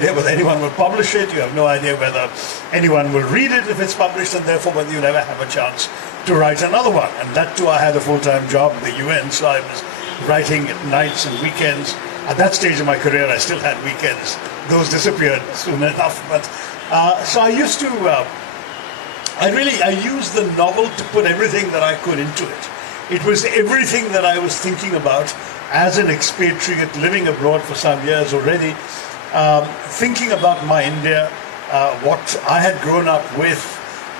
idea whether anyone will publish it, you have no idea whether anyone will read it if it's published, and therefore whether you'll ever have a chance to write another one. And that too, I had a full-time job in the UN, so I was writing at nights and weekends. At that stage of my career, I still had weekends. Those disappeared soon enough. But so I used to, I used the novel to put everything that I could into it. It was everything that I was thinking about as an expatriate living abroad for some years already, thinking about my India, what I had grown up with,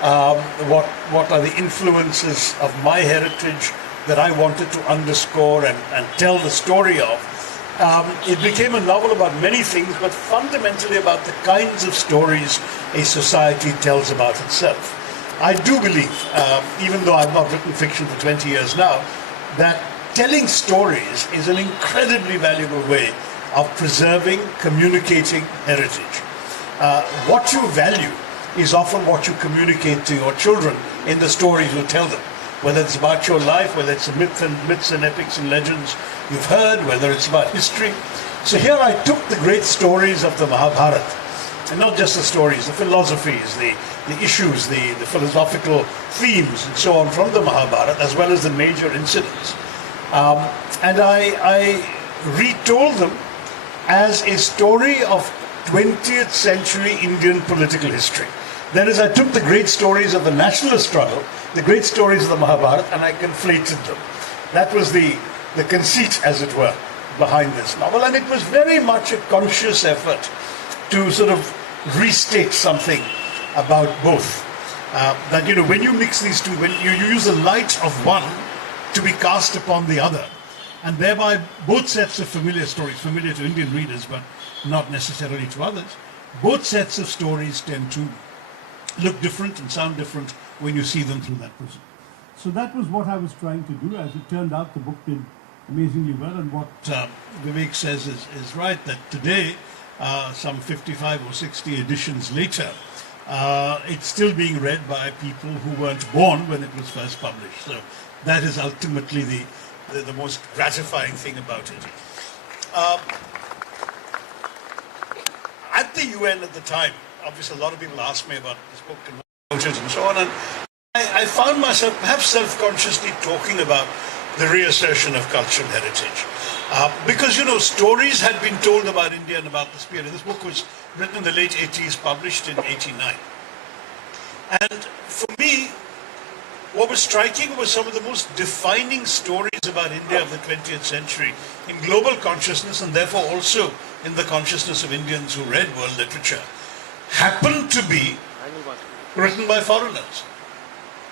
what are the influences of my heritage that I wanted to underscore and tell the story of. It became a novel about many things, but fundamentally about the kinds of stories a society tells about itself. I do believe, even though I've not written fiction for 20 years now, that telling stories is an incredibly valuable way of preserving, communicating heritage. What you value is often what you communicate to your children in the stories you tell them. Whether it's about your life, whether it's myths and epics and legends you've heard, whether it's about history. So here I took the great stories of the Mahabharata, and not just the stories, the philosophies, the issues, the philosophical themes and so on from the Mahabharata, as well as the major incidents. And I retold them as a story of 20th century Indian political history. That is, I took the great stories of the nationalist struggle, the great stories of the Mahabharata, and I conflated them. That was the conceit, as it were, behind this novel. And it was very much a conscious effort to sort of restate something about both. That, you know, when you mix these two, when you use the light of one to be cast upon the other, and thereby both sets of familiar stories, familiar to Indian readers, but not necessarily to others, both sets of stories tend to look different and sound different when you see them through that prism. So that was what I was trying to do. As it turned out, the book did amazingly well, and what Vivek says is right, that today, some 55 or 60 editions later, it's still being read by people who weren't born when it was first published. So that is ultimately the most gratifying thing about it. At the UN at the time, obviously a lot of people asked me about this book and voters and so on, and I found myself perhaps self-consciously talking about the reassertion of cultural heritage. Because, you know, stories had been told about India and about this period. This book was written in the late 80s, published in 89. And for me, what was striking was some of the most defining stories about India of the 20th century in global consciousness, and therefore also in the consciousness of Indians who read world literature, happened to be written by foreigners.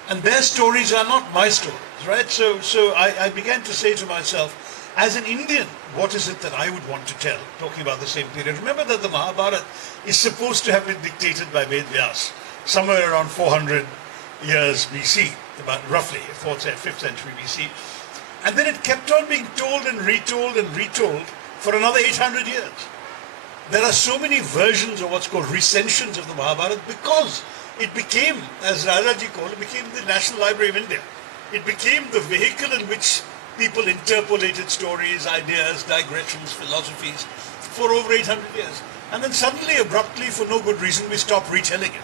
And their stories are not my stories, right? So I began to say to myself, as an Indian, what is it that I would want to tell, talking about the same period? Remember that the Mahabharata is supposed to have been dictated by Ved Vyas somewhere around 400 years BC, about roughly 4th, 5th century BC. And then it kept on being told and retold for another 800 years. There are so many versions of what's called recensions of the Mahabharata because it became, as Rajaji called it, became the National Library of India. It became the vehicle in which people interpolated stories, ideas, digressions, philosophies for over 800 years. And then suddenly, abruptly, for no good reason, we stopped retelling it.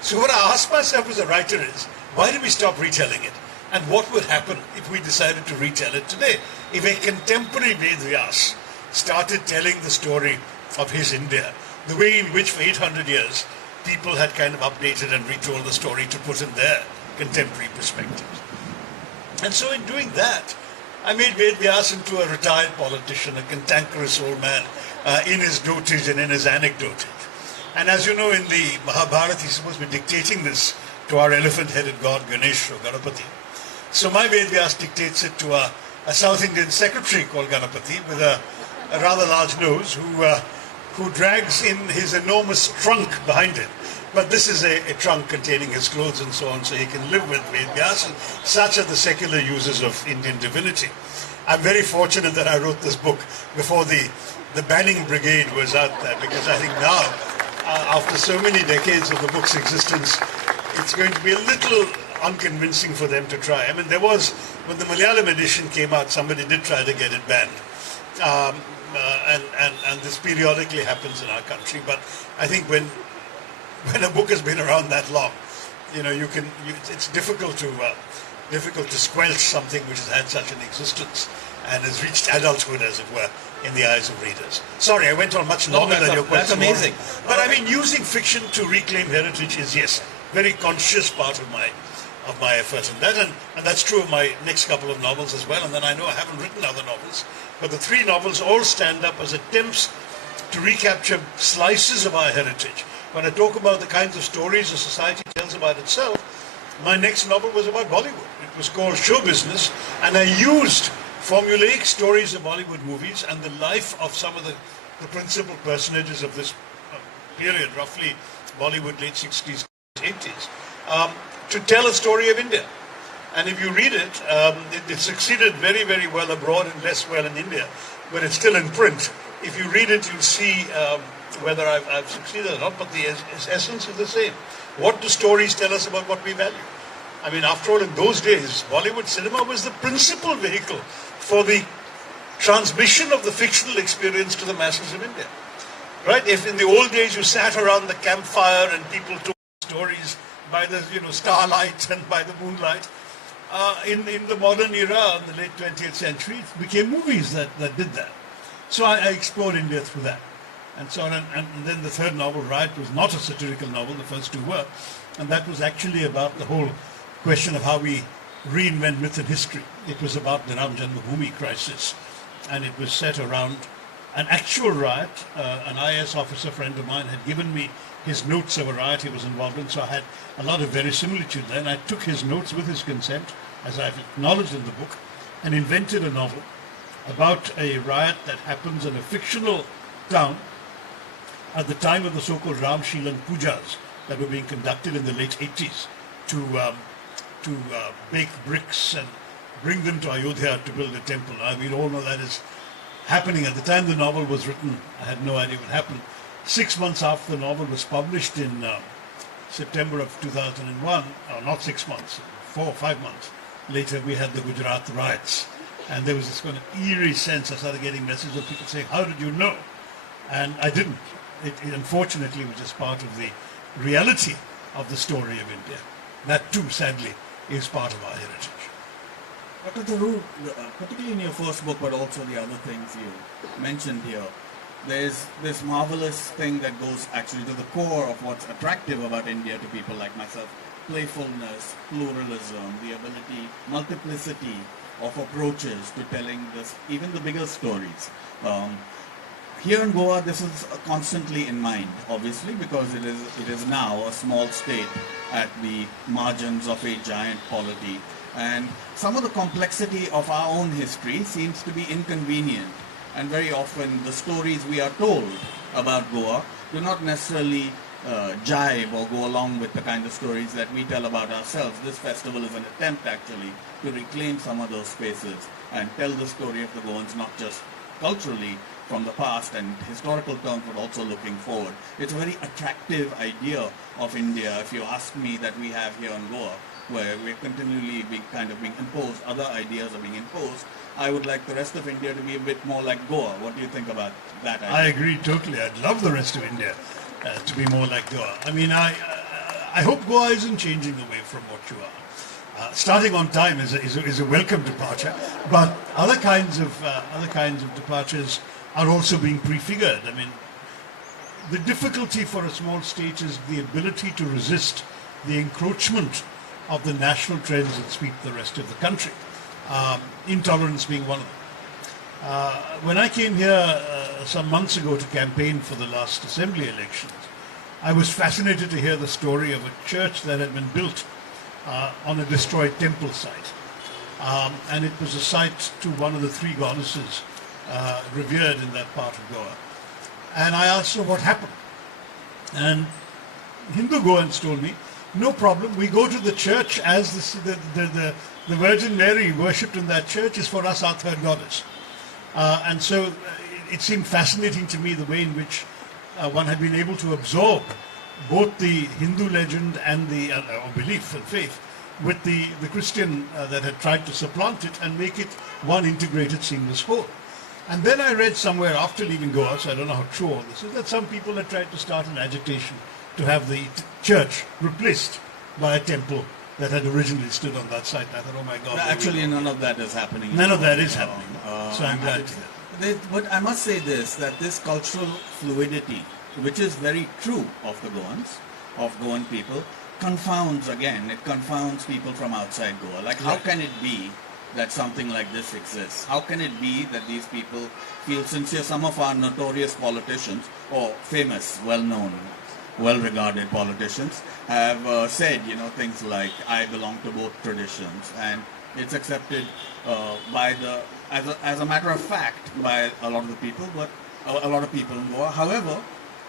So what I asked myself as a writer is, why did we stop retelling it? And what would happen if we decided to retell it today? If a contemporary Ved Vyas started telling the story of his India, the way in which for 800 years people had kind of updated and retold the story to put in their contemporary perspectives. And so in doing that, I made Ved Vyas into a retired politician, a cantankerous old man in his dotage and in his anecdotage. And as you know, in the Mahabharata, he's supposed to be dictating this to our elephant-headed god Ganesh or Ganapati. So my Ved Vyas dictates it to a South Indian secretary called Ganapati with a rather large nose who drags in his enormous trunk behind him. But this is a trunk containing his clothes and so on, so he can live with Ved Vyas, and such are the secular uses of Indian divinity. I'm very fortunate that I wrote this book before the banning brigade was out there, because I think now, after so many decades of the book's existence, it's going to be a little unconvincing for them to try. I mean, there was, when the Malayalam edition came out, somebody did try to get it banned. and this periodically happens in our country. But I think when a book has been around that long, it's difficult to squelch something which has had such an existence and has reached adulthood, as it were, in the eyes of readers. Sorry, I went on much longer than your question. That's amazing. But I mean, using fiction to reclaim heritage is, yes, very conscious part of my effort in that, and that's true of my next couple of novels as well. And then I know I haven't written other novels, but the three novels all stand up as attempts to recapture slices of our heritage. When I talk about the kinds of stories a society tells about itself, my next novel was about Bollywood. It was called Show Business, and I used formulaic stories of Bollywood movies and the life of some of the principal personages of this period, roughly Bollywood late 60s, 80s, to tell a story of India. And if you read it, it succeeded very, very well abroad and less well in India, but it's still in print. If you read it, you'll see whether I've succeeded or not, but the essence is the same. What do stories tell us about what we value? I mean, after all, in those days, Bollywood cinema was the principal vehicle for the transmission of the fictional experience to the masses of India. Right? If in the old days you sat around the campfire and people told stories by the starlight and by the moonlight, in the modern era, in the late 20th century, it became movies that did that. So I explored India through that. And so on, and then the third novel, Riot, was not a satirical novel, the first two were, and that was actually about the whole question of how we reinvent myth and history. It was about the Ram Janmabhoomi crisis, and it was set around an actual riot. An IAS officer friend of mine had given me his notes of a riot he was involved in, so I had a lot of verisimilitude there, and I took his notes with his consent, as I've acknowledged in the book, and invented a novel about a riot that happens in a fictional town at the time of the so-called Ram Sheelan Pujas that were being conducted in the late 80s to bake bricks and bring them to Ayodhya to build a temple. We all know that is happening. At the time the novel was written, I had no idea what happened. 6 months after the novel was published in September of 2001, or not 6 months, 4 or 5 months later, we had the Gujarat riots. And there was this kind of eerie sense. I started getting messages of people saying, "How did you know?" And I didn't. It unfortunately was just part of the reality of the story of India. That too, sadly, is part of our heritage. Dr. Tharoor, particularly in your first book, but also the other things you mentioned here, there's this marvelous thing that goes actually to the core of what's attractive about India to people like myself. Playfulness, pluralism, the ability, multiplicity of approaches to telling this, even the bigger stories. Here in Goa, this is constantly in mind, obviously, because it is now a small state at the margins of a giant polity. And some of the complexity of our own history seems to be inconvenient. And very often the stories we are told about Goa do not necessarily jive or go along with the kind of stories that we tell about ourselves. This festival is an attempt actually to reclaim some of those spaces and tell the story of the Goans, not just culturally from the past and historical terms, but also looking forward. It's a very attractive idea of India, if you ask me, that we have here in Goa, where we're continually being imposed, other ideas are being imposed. I would like the rest of India to be a bit more like Goa. What do you think about that idea? I agree totally. I'd love the rest of India to be more like Goa. I mean, I hope Goa isn't changing away from what you are. Starting on time is a welcome departure, but other kinds of departures are also being prefigured. I mean, the difficulty for a small state is the ability to resist the encroachment of the national trends that sweep the rest of the country. Intolerance being one of them. When I came here some months ago to campaign for the last assembly elections, I was fascinated to hear the story of a church that had been built on a destroyed temple site. And it was a site to one of the three goddesses revered in that part of Goa. And I asked her what happened. And Hindu Goans told me, no problem, we go to the church as the Virgin Mary worshipped in that church is for us our third goddess. And so it seemed fascinating to me the way in which one had been able to absorb both the Hindu legend and the or belief and faith with the Christian that had tried to supplant it and make it one integrated, seamless whole. And then I read somewhere after leaving Goa, so I don't know how true all this is, that some people had tried to start an agitation to have the church replaced by a temple that had originally stood on that site. I thought, oh my God. Actually, none of that is happening. None of that is happening. So I'm glad to hear. But I must say this, that this cultural fluidity, which is very true of the Goans, of Goan people, confounds people from outside Goa. Like, how can it be that something like this exists? How can it be that these people feel sincere? Some of our notorious politicians, or famous, well-known, well-regarded politicians, have said, things like, I belong to both traditions, and it's accepted as a matter of fact by a lot of the people, but a lot of people in Goa. However,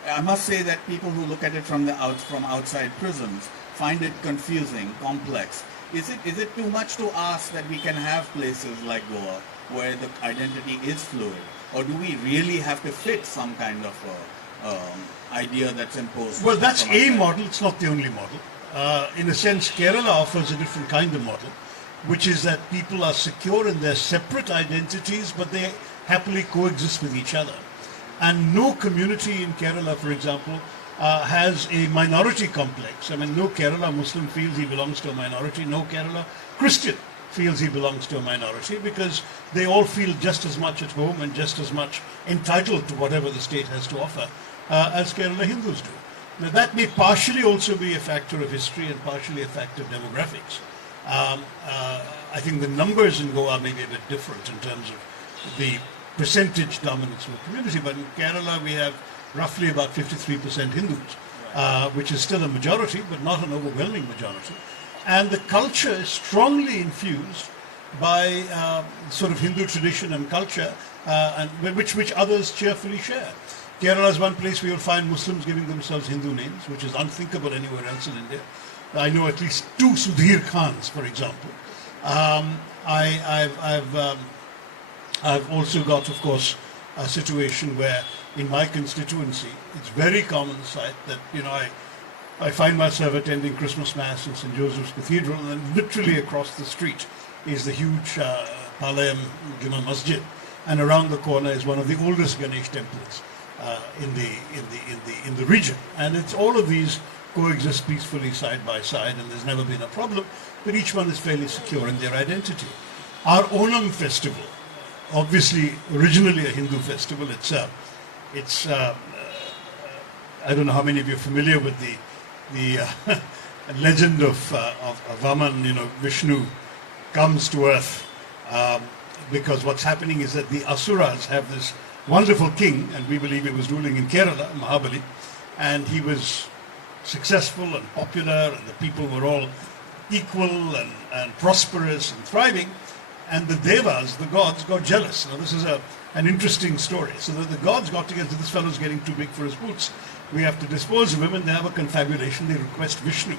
I must say that people who look at it from outside prisms find it confusing, complex. Is it too much to ask that we can have places like Goa where the identity is fluid, or do we really have to fit some kind of idea that's imposed? Well, that's a model. It's not the only model. In a sense, Kerala offers a different kind of model, which is that people are secure in their separate identities, but they happily coexist with each other. And no community in Kerala, for example, has a minority complex. I mean, no Kerala Muslim feels he belongs to a minority. No Kerala Christian feels he belongs to a minority, because they all feel just as much at home and just as much entitled to whatever the state has to offer as Kerala Hindus do. Now, that may partially also be a factor of history and partially a factor of demographics. I think the numbers in Goa may be a bit different in terms of the percentage dominance of the community, but in Kerala we have roughly about 53% Hindus, which is still a majority, but not an overwhelming majority. And the culture is strongly infused by sort of Hindu tradition and culture, and which others cheerfully share. Kerala is one place where you'll find Muslims giving themselves Hindu names, which is unthinkable anywhere else in India. I know at least 2 Sudhir Khans, for example. I've also got, of course, a situation where in my constituency, it's very common sight that, I find myself attending Christmas Mass in St. Joseph's Cathedral, and then literally across the street is the huge Palayam Juma Masjid, and around the corner is one of the oldest Ganesh temples in the region. And it's all of these coexist peacefully side by side, and there's never been a problem, but each one is fairly secure in their identity. Our Onam festival, obviously originally a Hindu festival itself, it's I don't know how many of you are familiar with the legend of Vaman. Vishnu comes to earth because what's happening is that the Asuras have this wonderful king, and we believe he was ruling in Kerala, Mahabali, and he was successful and popular, and the people were all equal and prosperous and thriving, and the devas, the gods, got jealous. Now this is an interesting story. So the gods got together, this fellow's getting too big for his boots, we have to dispose of him, and they have a confabulation. They request Vishnu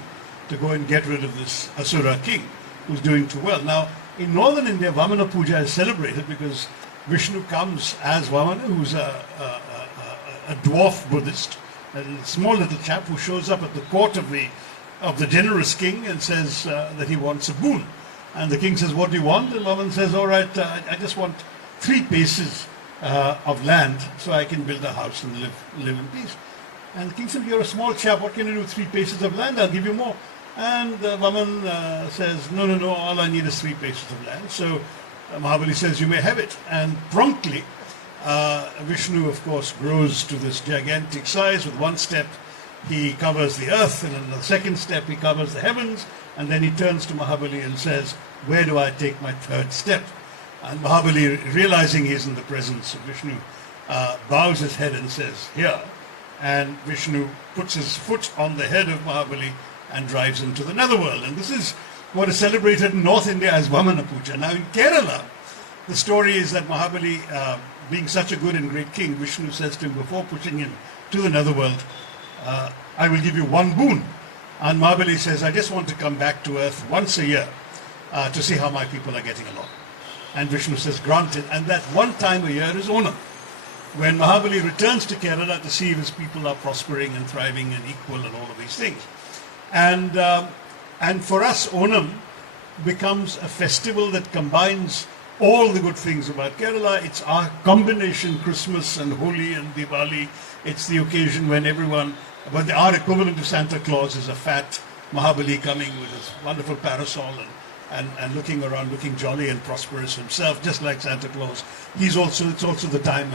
to go and get rid of this Asura king who's doing too well. Now in northern India, Vamana Puja is celebrated because Vishnu comes as Vamana, who's a dwarf Buddhist, a small little chap who shows up at the court of the generous king and says that he wants a boon. And the king says, what do you want? And Vaman says, all right, I just want 3 paces of land so I can build a house and live in peace. And the king said, you're a small chap, what can you do with 3 paces of land? I'll give you more. And Vaman says, no, all I need is 3 paces of land. So Mahabali says, you may have it. And promptly, Vishnu, of course, grows to this gigantic size. With 1 step, he covers the earth, and in the 2nd step, he covers the heavens, and then he turns to Mahabali and says, where do I take my 3rd step? And Mahabali, realizing he's in the presence of Vishnu, bows his head and says, here. And Vishnu puts his foot on the head of Mahabali and drives him to the netherworld. And this is what is celebrated in North India as Vamana Puja. Now in Kerala, the story is that Mahabali, being such a good and great king, Vishnu says to him before pushing him to the netherworld, I will give you 1 boon. And Mahabali says, I just want to come back to earth once a year to see how my people are getting along. And Vishnu says, granted. And that 1 time a year is Onam, when Mahabali returns to Kerala to see if his people are prospering and thriving and equal and all of these things. And for us, Onam becomes a festival that combines all the good things about Kerala. It's our combination, Christmas and Holi and Diwali. It's the occasion when everyone, but our equivalent of Santa Claus is a fat Mahabali coming with his wonderful parasol and looking around, looking jolly and prosperous himself, just like Santa Claus. It's also the time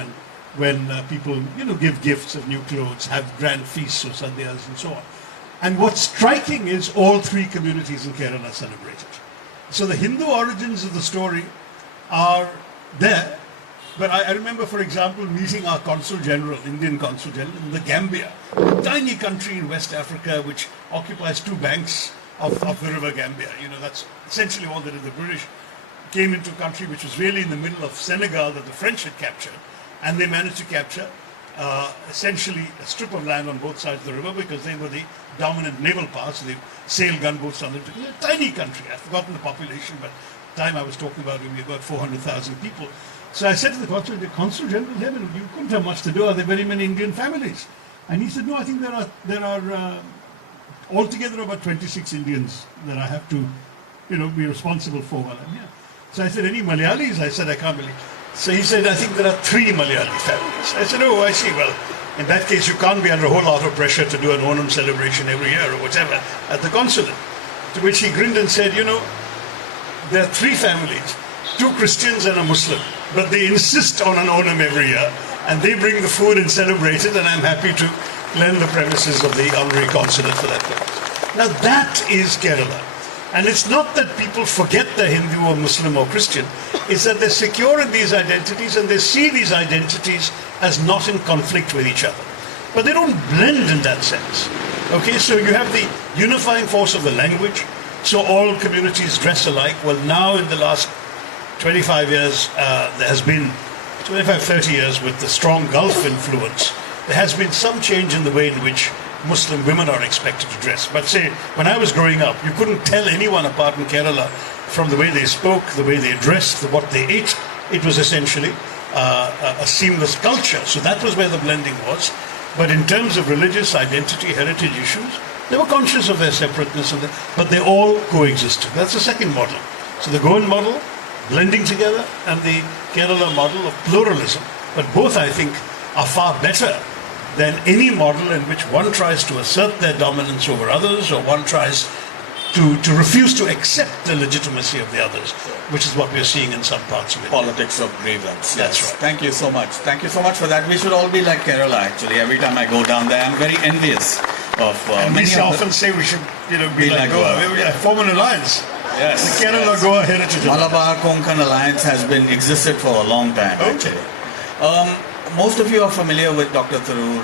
when people, give gifts of new clothes, have grand feasts of sadhyas and so on. And what's striking is all three communities in Kerala celebrate it. So the Hindu origins of the story are there, but I remember, for example, meeting our Consul General, Indian Consul General in the Gambia, a tiny country in West Africa which occupies 2 banks of the river Gambia. That's essentially all that the British came into a country which was really in the middle of Senegal that the French had captured, and they managed to capture essentially a strip of land on both sides of the river because they were the dominant naval power, so they sailed gunboats on them. It was a tiny country. I've forgotten the population, but the time I was talking about it, we were about 400,000 people. So I said to the Consul General, you couldn't have much to do. Are there very many Indian families? And he said, no, I think there are altogether about 26 Indians that I have to, be responsible for while I'm here. So I said, any Malayalis? I said, I can't believe. So he said, I think there are 3 Malayali families. I said, oh, I see. Well, in that case, you can't be under a whole lot of pressure to do an Onam celebration every year or whatever at the consulate. To which he grinned and said, there are 3 families, 2 Christians and a Muslim, but they insist on an Onam every year, and they bring the food and celebrate it, and I'm happy to lend the premises of the honorary consulate for that purpose. Now that is Kerala. And it's not that people forget they're Hindu or Muslim or Christian, it's that they're secure in these identities and they see these identities as not in conflict with each other. But they don't blend in that sense. Okay, so you have the unifying force of the language, so all communities dress alike. Well, now in the last 25 years, there has been 25, 30 years with the strong Gulf influence, there has been some change in the way in which Muslim women are expected to dress. But say, when I was growing up, you couldn't tell anyone apart in Kerala from the way they spoke, the way they dressed, what they ate. It was essentially a seamless culture. So that was where the blending was. But in terms of religious identity, heritage issues, they were conscious of their separateness, but they all coexisted. That's the second model. So the Goan model, blending together, and the Kerala model of pluralism. But both, I think, are far better than any model in which one tries to assert their dominance over others, or one tries to refuse to accept the legitimacy of the others, which is what we're seeing in some parts of it. Politics of grievance. That's right. Thank you so much. Thank you so much for that. We should all be like Kerala, actually. Every time I go down there, I'm very envious of and many we often say we should, be like Goa. We form an alliance. Yes. The Kerala Goa Heritage Alliance. Malabar Konkan Alliance has existed for a long time, actually. Most of you are familiar with Dr. Tharoor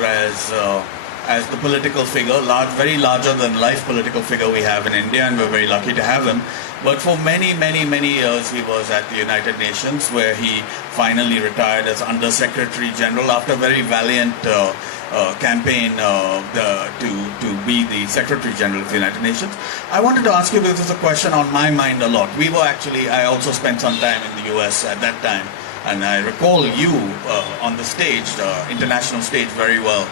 as the political figure, very larger than life political figure we have in India, and we're very lucky to have him. But for many, many, many years, he was at the United Nations, where he finally retired as Under Secretary General after a very valiant campaign to be the Secretary General of the United Nations. I wanted to ask you, because this is a question on my mind a lot. I also spent some time in the US at that time, and I recall you on the stage, the international stage, very well.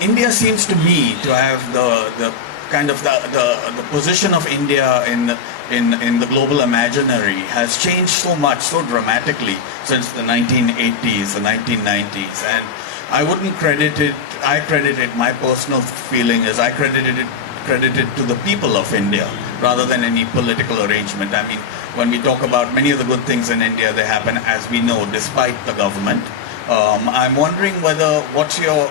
India seems to me to have the kind of the position of India in the global imaginary has changed so much, so dramatically since the 1980s, the 1990s, and I wouldn't credit it. My personal feeling is I credit it to the people of India rather than any political arrangement. I mean, when we talk about many of the good things in India, they happen, as we know, despite the government. I'm wondering what's your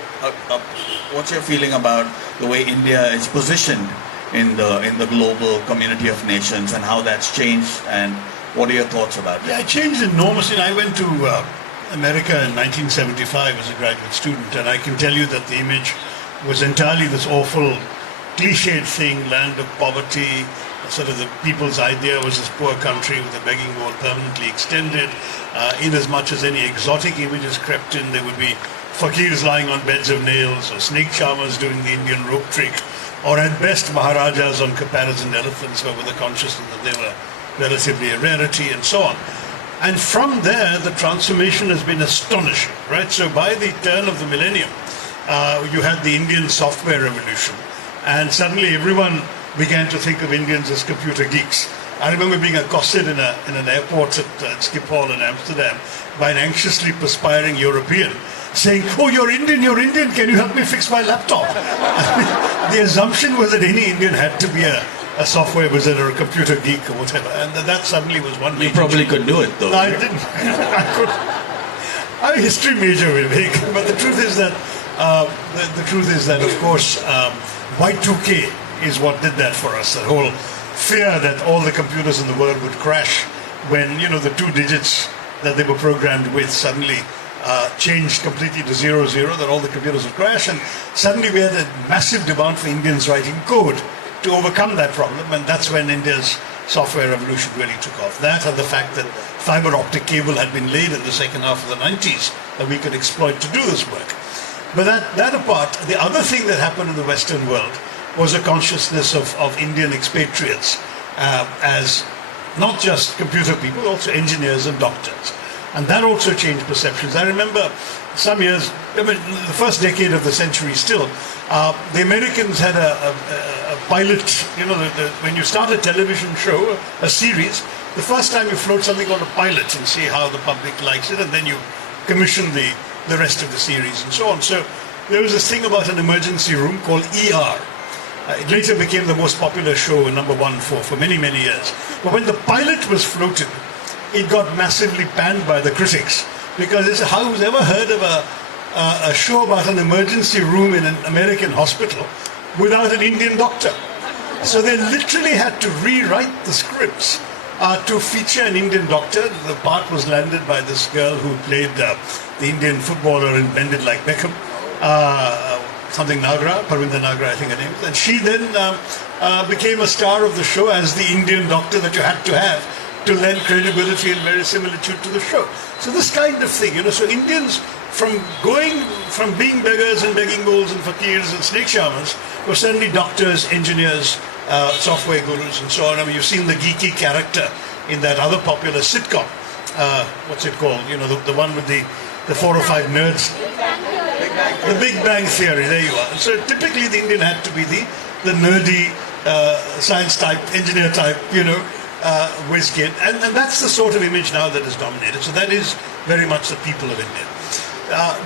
feeling about the way India is positioned in the global community of nations, and how that's changed, and what are your thoughts about it? Yeah, it changed enormously. I went to America in 1975 as a graduate student, and I can tell you that the image was entirely this awful cliched thing, land of poverty. Sort of the people's idea was this poor country with the begging bowl permanently extended. In as much as any exotic images crept in, there would be fakirs lying on beds of nails, or snake charmers doing the Indian rope trick, or at best Maharajas on caparisoned elephants, but with the consciousness that they were relatively a rarity, and so on. And from there, the transformation has been astonishing, right? So by the turn of the millennium, you had the Indian software revolution, and suddenly everyone began to think of Indians as computer geeks. I remember being accosted in an airport at Schiphol in Amsterdam by an anxiously perspiring European saying, "Oh, you're Indian, can you help me fix my laptop?" The assumption was that any Indian had to be a software wizard or a computer geek or whatever, and that suddenly was one You probably could do it, though. No, I didn't. I'm a history major, Vivek, but the truth is that of course, Y2K is what did that for us. That whole fear that all the computers in the world would crash when, the 2 digits that they were programmed with suddenly changed completely to 00, that all the computers would crash, and suddenly we had a massive demand for Indians writing code to overcome that problem, and that's when India's software revolution really took off. That and the fact that fiber optic cable had been laid in the second half of the 90s that we could exploit to do this work. But that apart, the other thing that happened in the Western world was a consciousness of Indian expatriates as not just computer people, also engineers and doctors. And that also changed perceptions. I remember some years, the first decade of the century still, the Americans had a pilot, when you start a television show, a series, the first time you float something called a pilot and see how the public likes it, and then you commission the rest of the series and so on. So there was this thing about an emergency room called ER. It later became the most popular show, #1 for many, many years. But when the pilot was floated, it got massively panned by the critics, because who's ever heard of a show about an emergency room in an American hospital without an Indian doctor? So they literally had to rewrite the scripts to feature an Indian doctor. The part was landed by this girl who played the Indian footballer in Bend It Like Beckham, something Nagra, Parvinder Nagra, I think her name is. And she then became a star of the show as the Indian doctor that you had to have to lend credibility and verisimilitude to the show. So this kind of thing, so Indians from being beggars and begging bowls and fakirs and snake charmers were suddenly doctors, engineers, software gurus and so on. I mean, you've seen the geeky character in that other popular sitcom. What's it called? The one with the 4 or 5 nerds. The Big Bang Theory, there you are. So typically the Indian had to be the nerdy science type, engineer type, whiz kid. And that's the sort of image now that is dominated. So that is very much the people of India.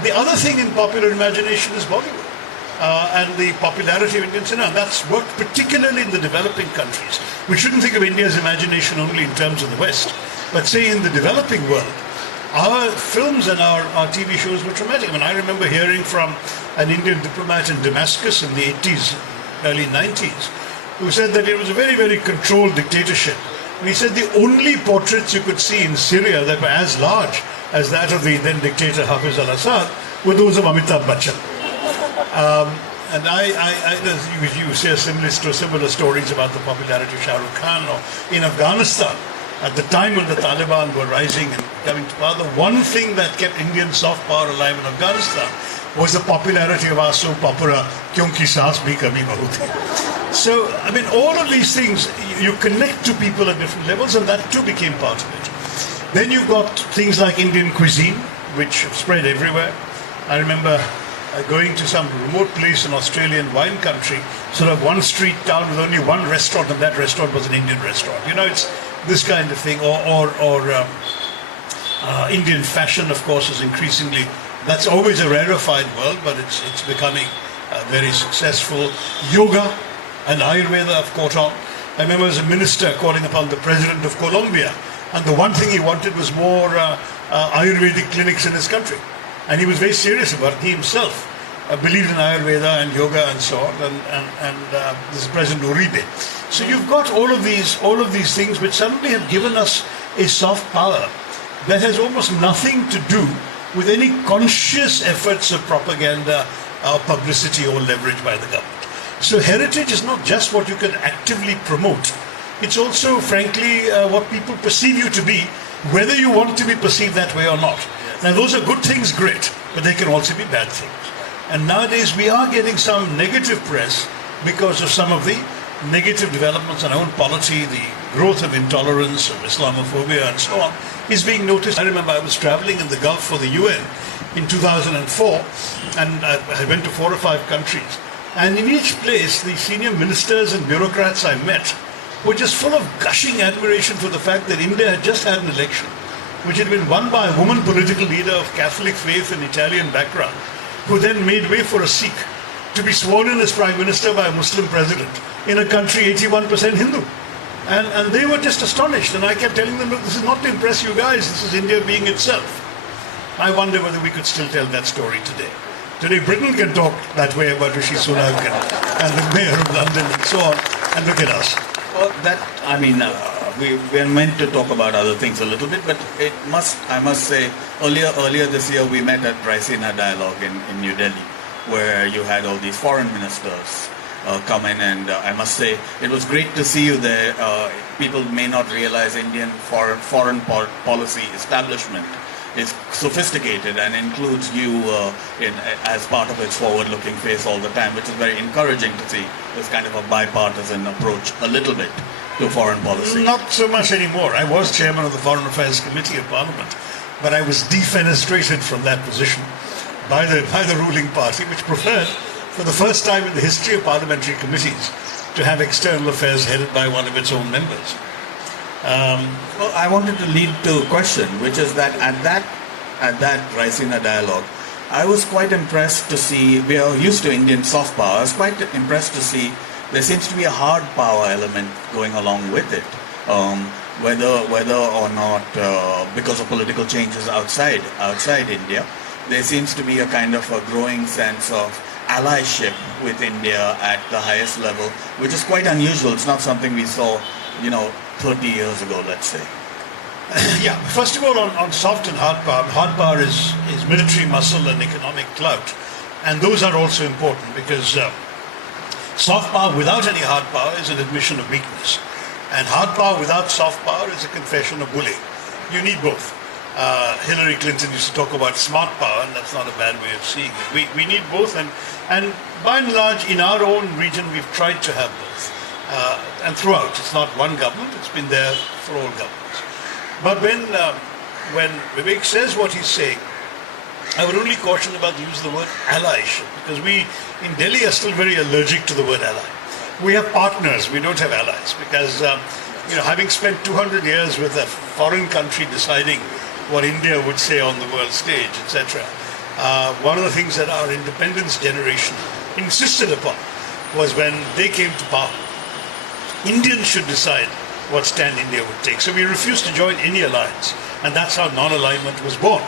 The other thing in popular imagination is Bollywood. And the popularity of Indian cinema. And that's worked particularly in the developing countries. We shouldn't think of India's imagination only in terms of the West, but say in the developing world, our films and our TV shows were traumatic. I mean, I remember hearing from an Indian diplomat in Damascus in the 80s, early 90s, who said that it was a very, very controlled dictatorship. And he said the only portraits you could see in Syria that were as large as that of the then dictator Hafiz al-Assad were those of Amitabh Bachchan. And you hear similar stories about the popularity of Shah Rukh Khan, or in Afghanistan, at the time when the Taliban were rising and coming to power, the one thing that kept Indian soft power alive in Afghanistan was the popularity of our soap opera, Kyunki Saas Bhi Kabhi Bahu Thi. So, I mean, all of these things, you connect to people at different levels, and that too became part of it. Then you've got things like Indian cuisine, which spread everywhere. I remember going to some remote place in Australian wine country, sort of one street town with only one restaurant, and that restaurant was an Indian restaurant. It's this kind of thing. Or Indian fashion, of course, is increasingly, that's always a rarefied world, but it's becoming very successful. Yoga and Ayurveda have caught on. I remember as a minister calling upon the president of Colombia, and the one thing he wanted was more Ayurvedic clinics in his country. And he was very serious about it. He himself believed in Ayurveda and yoga and so on. And this is President Uribe. So you've got all of these things which suddenly have given us a soft power that has almost nothing to do with any conscious efforts of propaganda or publicity or leverage by the government. So heritage is not just what you can actively promote. It's also, frankly, what people perceive you to be, whether you want to be perceived that way or not. Now, those are good things, great, but they can also be bad things. And nowadays, we are getting some negative press because of some of the negative developments in our own polity, the growth of intolerance, of Islamophobia, and so on, is being noticed. I remember I was traveling in the Gulf for the UN in 2004, and I went to 4 or 5 countries. And in each place, the senior ministers and bureaucrats I met were just full of gushing admiration for the fact that India had just had an election, which had been won by a woman political leader of Catholic faith and Italian background, who then made way for a Sikh to be sworn in as Prime Minister by a Muslim president in a country 81% Hindu. And they were just astonished, and I kept telling them, look, this is not to impress you guys, this is India being itself. I wonder whether we could still tell that story today. Today Britain can talk that way about Rishi Sunak and the Mayor of London and so on, and look at us. Well, we're meant to talk about other things a little bit, but I must say, earlier this year we met at Raisina Dialogue in New Delhi, where you had all these foreign ministers come in, and I must say it was great to see you there. People may not realize Indian foreign policy establishment is sophisticated and includes you as part of its forward-looking face all the time, which is very encouraging to see this kind of a bipartisan approach a little bit to foreign policy. Not so much anymore. I was chairman of the Foreign Affairs Committee of Parliament, but I was defenestrated from that position by the ruling party, which preferred, for the first time in the history of parliamentary committees, to have external affairs headed by one of its own members. Well, I wanted to lead to a question, which is that at that Raisina Dialogue, I was quite impressed to see, we are used to Indian soft power, I was quite impressed to see there seems to be a hard power element going along with it. Whether or not because of political changes outside India, there seems to be a kind of a growing sense of allyship with India at the highest level, which is quite unusual. It's not something we saw, 30 years ago, let's say. Yeah, first of all, on soft and hard power is military muscle and economic clout. And those are also important because soft power without any hard power is an admission of weakness. And hard power without soft power is a confession of bullying. You need both. Hillary Clinton used to talk about smart power, and that's not a bad way of seeing it. We need both, and by and large, in our own region, we've tried to have both. And throughout, it's not one government, it's been there for all governments. But when Vivek says what he's saying, I would only caution about the use of the word allyship, because we in Delhi are still very allergic to the word ally. We have partners, we don't have allies, because having spent 200 years with a foreign country deciding what India would say on the world stage, etc., one of the things that our independence generation insisted upon was when they came to power, Indians should decide what stand India would take. So we refused to join any alliance, and that's how non-alignment was born.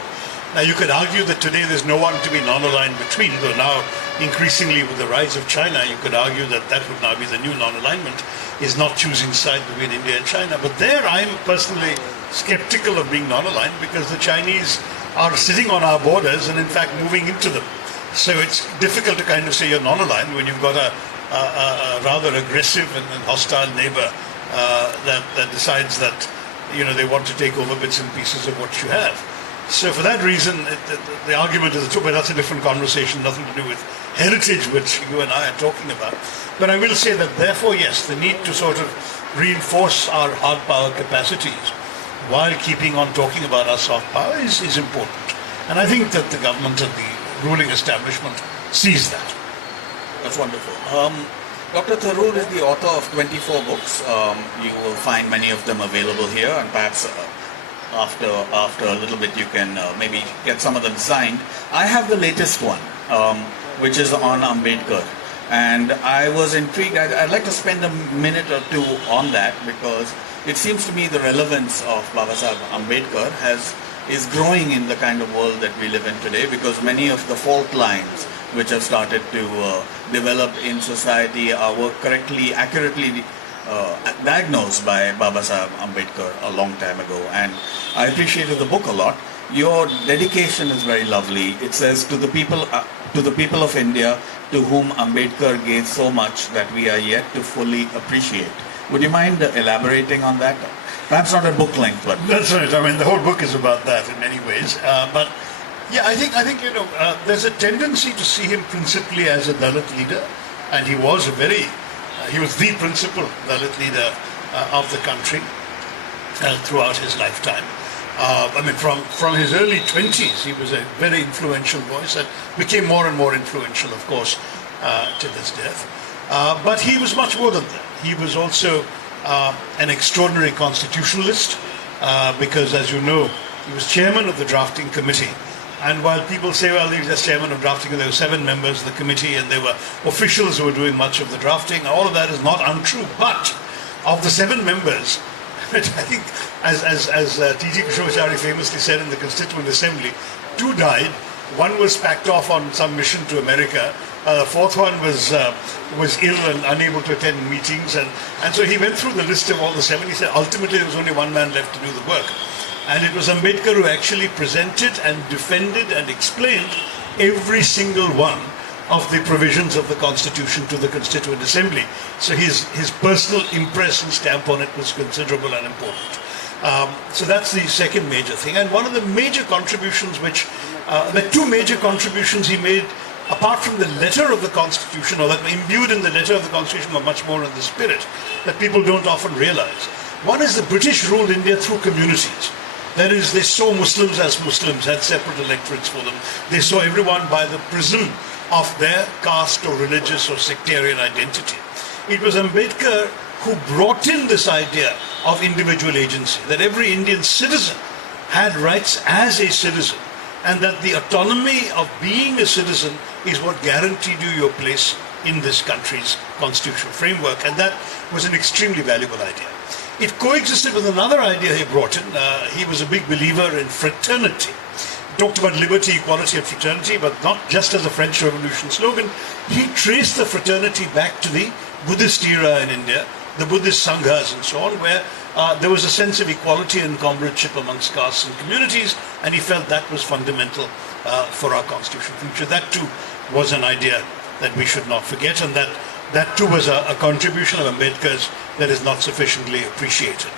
Now you could argue that today there's no one to be non-aligned between, though now increasingly with the rise of China, you could argue that that would now be the new non-alignment, is not choosing side between India and China. But there I'm personally skeptical of being non-aligned because the Chinese are sitting on our borders and in fact moving into them. So it's difficult to kind of say you're non-aligned when you've got a rather aggressive and hostile neighbor that decides that they want to take over bits and pieces of what you have. So for that reason, the argument is true, but that's a different conversation, nothing to do with heritage, which you and I are talking about. But I will say that therefore, yes, the need to sort of reinforce our hard power capacities while keeping on talking about our soft power is important. And I think that the government and the ruling establishment sees that. That's wonderful. Dr. Tharoor is the author of 24 books. You will find many of them available here, and perhaps after a little bit you can maybe get some of them signed. I have the latest one, which is on Ambedkar. And I was intrigued. I'd like to spend a minute or two on that because it seems to me the relevance of Babasaheb Ambedkar is growing in the kind of world that we live in today, because many of the fault lines which have started to develop in society were accurately diagnosed by Babasaheb Ambedkar a long time ago. And I appreciated the book a lot. Your dedication is very lovely. It says, to the people of India to whom Ambedkar gave so much that we are yet to fully appreciate. Would you mind elaborating on that? Perhaps not at book length, but... That's right. I mean, the whole book is about that in many ways. But yeah, I think there's a tendency to see him principally as a Dalit leader, and he was the principal Dalit leader of the country throughout his lifetime. From his early 20s, he was a very influential voice and became more and more influential, of course, till his death. But he was much more than that. He was also an extraordinary constitutionalist, because, as you know, he was chairman of the drafting committee. And while people say, well, he was just chairman of drafting, there were 7 members of the committee and there were officials who were doing much of the drafting, all of that is not untrue. But of the 7 members, I think, as T.G. Kishorachari famously said in the Constituent Assembly, 2 died. 1 was packed off on some mission to America. The 4th one was ill and unable to attend meetings. And so he went through the list of all the 7. He said ultimately there was only 1 man left to do the work. And it was Ambedkar who actually presented and defended and explained every single one of the provisions of the Constitution to the Constituent Assembly. So his personal impress and stamp on it was considerable and important. So that's the second major thing. And one of the major contributions the 2 major contributions he made, apart from the letter of the Constitution, or that were imbued in the letter of the Constitution, were much more in the spirit, that people don't often realize. One is the British ruled India through communities. That is, they saw Muslims as Muslims, had separate electorates for them. They saw everyone by the prism of their caste or religious or sectarian identity. It was Ambedkar who brought in this idea of individual agency, that every Indian citizen had rights as a citizen, and that the autonomy of being a citizen is what guaranteed you your place in this country's constitutional framework. And that was an extremely valuable idea. It coexisted with another idea he brought in. He was a big believer in fraternity. He talked about liberty, equality and fraternity, but not just as a French Revolution slogan. He traced the fraternity back to the Buddhist era in India, the Buddhist Sanghas and so on, where there was a sense of equality and comradeship amongst castes and communities, and he felt that was fundamental for our constitutional future. That too was an idea that we should not forget, and that too was a contribution of Ambedkar's that is not sufficiently appreciated.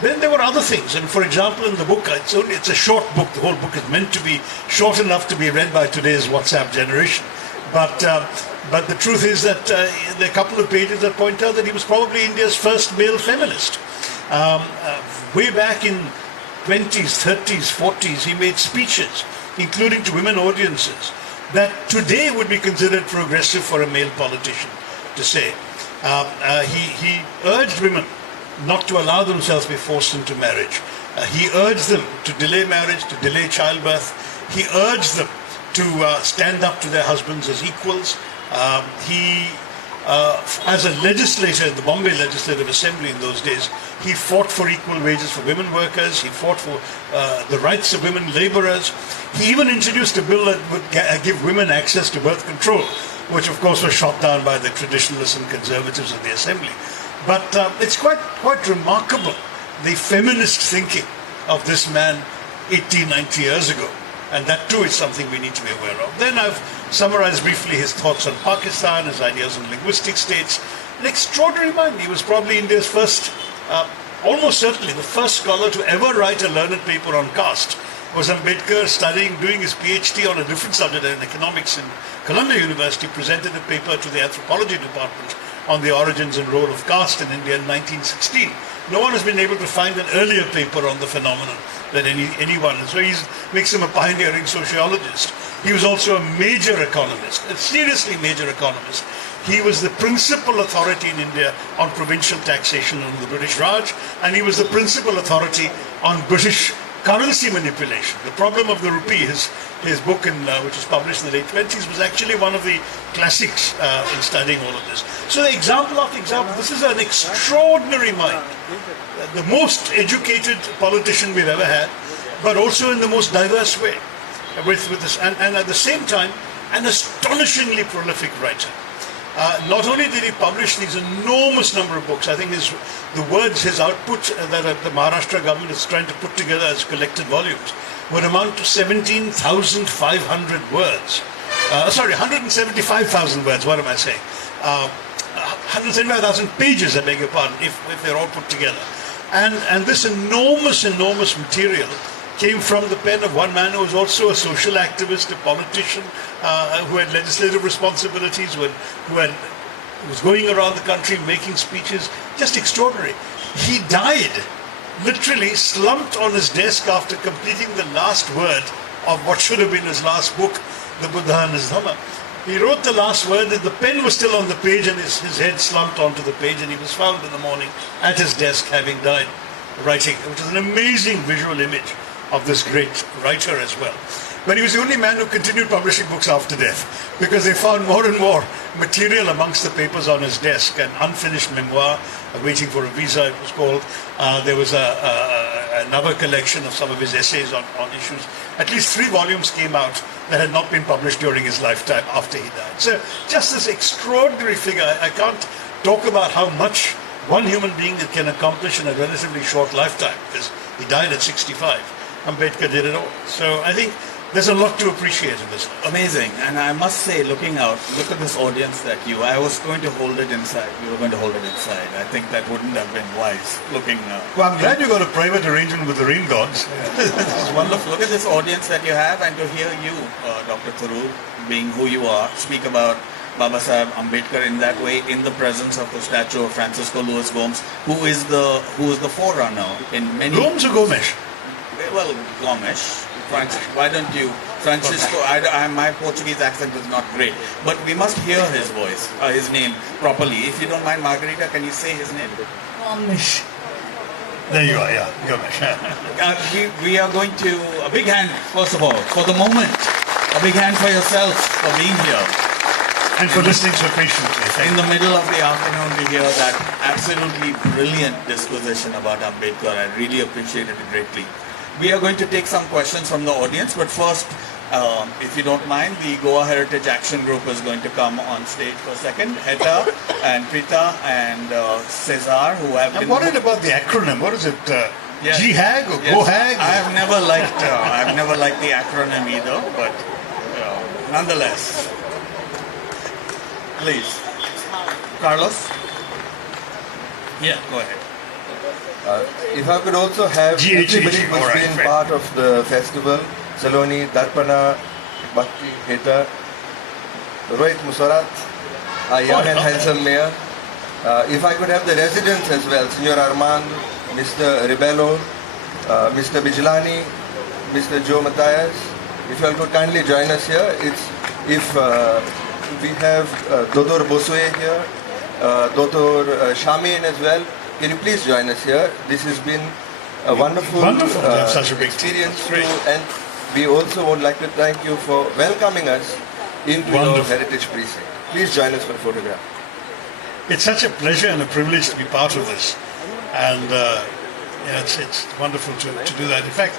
Then there were other things, and for example in the book, it's a short book, the whole book is meant to be short enough to be read by today's WhatsApp generation. But the truth is that there are a couple of pages that point out that he was probably India's first male feminist. Way back in 20s, 30s, 40s, he made speeches, including to women audiences, that today would be considered progressive for a male politician to say. He urged women not to allow themselves to be forced into marriage. He urged them to delay marriage, to delay childbirth. He urged them to stand up to their husbands as equals. As a legislator in the Bombay Legislative Assembly in those days, he fought for equal wages for women workers. He fought for the rights of women laborers. He even introduced a bill that would give women access to birth control, which of course was shot down by the traditionalists and conservatives of the Assembly. But it's quite remarkable, the feminist thinking of this man 80, 90 years ago. And that too is something we need to be aware of. Then I've summarized briefly his thoughts on Pakistan, his ideas on linguistic states. An extraordinary mind. He was probably India's first, almost certainly the first scholar to ever write a learned paper on caste. Was Ambedkar doing his PhD on a different subject in economics in Columbia University, presented a paper to the anthropology department on the origins and role of caste in India in 1916. No one has been able to find an earlier paper on the phenomenon than anyone. And so he makes him a pioneering sociologist. He was also a major economist, a seriously major economist. He was the principal authority in India on provincial taxation under the British Raj, and he was the principal authority on British currency manipulation. The Problem of the Rupee, his book, which was published in the late 20s, was actually one of the classics in studying all of this. So the example after example, this is an extraordinary mind. The most educated politician we've ever had, but also in the most diverse way. With this, and at the same time, an astonishingly prolific writer. Not only did he publish these enormous number of books, I think his output that the Maharashtra government is trying to put together as collected volumes would amount to 17,500 words. 175,000 words, what am I saying? 175,000 pages, I beg your pardon, if they're all put together. And this enormous material came from the pen of one man who was also a social activist, a politician, who had legislative responsibilities, who was going around the country making speeches. Just extraordinary. He died, literally slumped on his desk after completing the last word of what should have been his last book, the Buddha and his Dhamma. He wrote the last word, and the pen was still on the page, and his head slumped onto the page, and he was found in the morning at his desk having died writing, which is an amazing visual image of this great writer as well. But he was the only man who continued publishing books after death, because they found more and more material amongst the papers on his desk, an unfinished memoir, Waiting for a Visa it was called. There was another collection of some of his essays on issues. At least 3 volumes came out that had not been published during his lifetime after he died. So just this extraordinary figure. I can't talk about how much one human being can accomplish in a relatively short lifetime, because he died at 65. Ambedkar did it all. So I think there's a lot to appreciate in this. Amazing. And I must say, looking out, look at this audience that I was going to hold it inside. You were going to hold it inside. I think that wouldn't have been wise looking. Well, I'm glad you got a private arrangement with the rain gods. This is wonderful. Look at this audience that you have, and to hear you, Dr. Tharoor, being who you are, speak about Baba Saheb Ambedkar in that way, in the presence of the statue of Francisco Louis Gomes, who is the forerunner in many. Gomes or Gomes? Well, Gomes. Why don't you, Francisco? My Portuguese accent is not great, but we must hear his voice, his name properly. If you don't mind, Margarita, can you say his name? Gomes. There you are, yeah, Gomes. We are going to, a big hand, first of all, for the moment. A big hand for yourself for being here. And for listening so patiently. In the middle of the afternoon to hear that absolutely brilliant disquisition about Ambedkar. I really appreciated it greatly. We are going to take some questions from the audience, but first, if you don't mind, the Goa Heritage Action Group is going to come on stage for a second. Heta and Prita and Cesar, who have been... I'm worried about the acronym. What is it? Yes. GHAG or Yes. GoHag? I've never liked the acronym either, but nonetheless. Please. Carlos? Yeah, go ahead. If I could also have everybody who's been part of the festival, Saloni, Darpana, Bhakti, Heta, Rohit Musarat, our young and handsome mayor. If I could have the residents as well, Senor Armand, Mr. Ribello, Mr. Bijlani, Mr. Joe Matthias. If you all could kindly join us here. If we have Dr. Bosue here, Dr. Shamin as well. Can you please join us here? This has been a wonderful such a big experience too, and we also would like to thank you for welcoming us into your heritage precinct. Please join us for a photograph. It's such a pleasure and a privilege to be part of this, and it's wonderful to do that. In fact,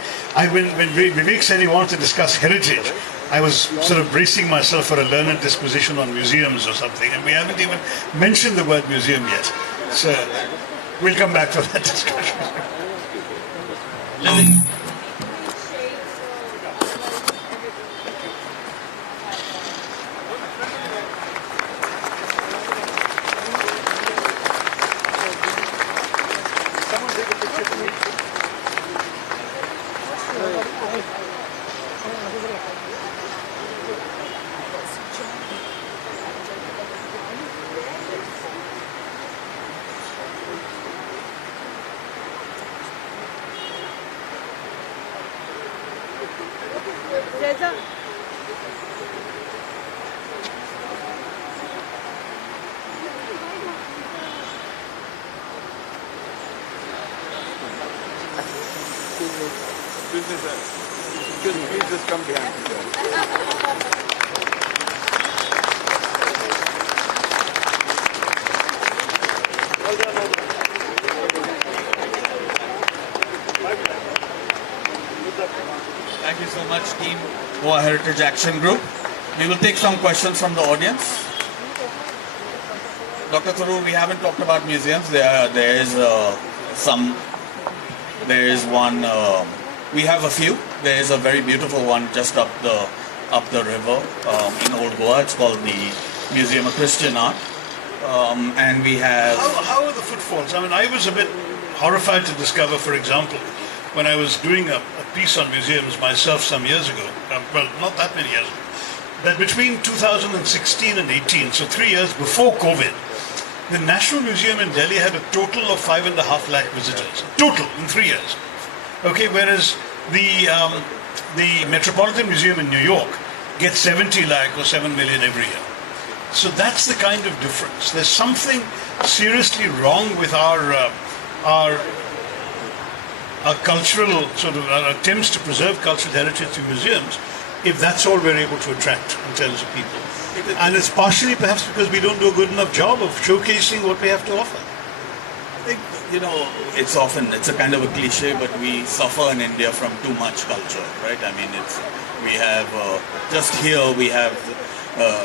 when Vivek said he wanted to discuss heritage, I was sort of bracing myself for a learned disposition on museums or something, and we haven't even mentioned the word museum yet. So we'll come back to that discussion. Excuse me, please just come behind. Thank you so much, team Goa Heritage Action Group. We will take some questions from the audience. Dr. Tharoor, we haven't talked about museums. There is one. We have a few. There is a very beautiful one just up the river in Old Goa. It's called the Museum of Christian Art, and we have. How are the footfalls? I mean, I was a bit horrified to discover, for example, when I was doing a piece on museums myself some years ago. Well, not that many years ago. That between 2016 and 18, so 3 years before COVID, the National Museum in Delhi had a total of 5.5 lakh visitors. Total in 3 years. Okay, whereas the Metropolitan Museum in New York get 70 lakh or 7 million every year. So that's the kind of difference. There's something seriously wrong with our cultural sort of our attempts to preserve cultural heritage through museums, if that's all we're able to attract in terms of people. And it's partially perhaps because we don't do a good enough job of showcasing what we have to offer. I think, it's a kind of a cliche, but we suffer in India from too much culture, right? I mean, we have, just here we have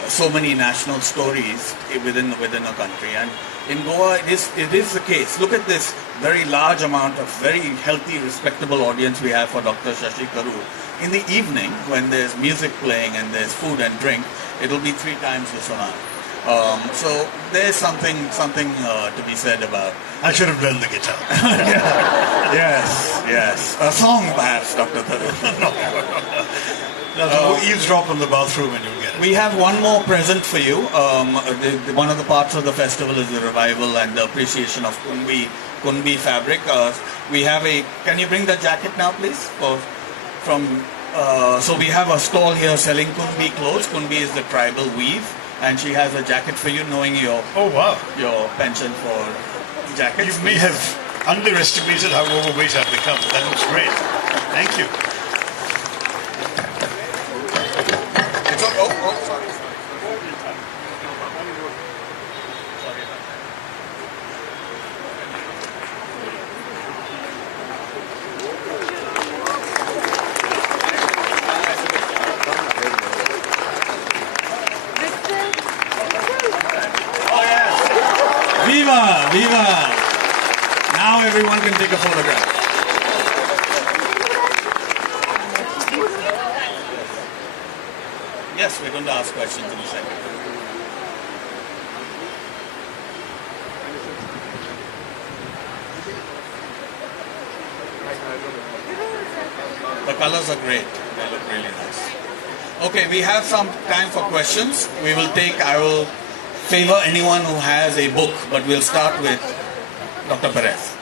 so many national stories within a country. And in Goa, it is the case. Look at this very large amount of very healthy, respectable audience we have for Dr. Shashi Tharoor. In the evening, when there's music playing and there's food and drink, it'll be 3 times this amount. So there's something to be said about. I should have learned the guitar. Yes. A song perhaps, Dr. Tharoor. No, eavesdrop in the bathroom and you'll get it. We have one more present for you. One of the parts of the festival is the revival and the appreciation of Kunbi fabric. Can you bring the jacket now, please? So we have a stall here selling Kunbi clothes. Kunbi is the tribal weave, and she has a jacket for you, knowing your penchant for jackets. You may have underestimated how overweight I've become. That looks great. Thank you. Sorry. Viva! Now everyone can take a photograph. Yes, we're going to ask questions in a second. The colors are great. They look really nice. Okay, we have some time for questions. I will favor anyone who has a book, but we'll start with Dr. Perez.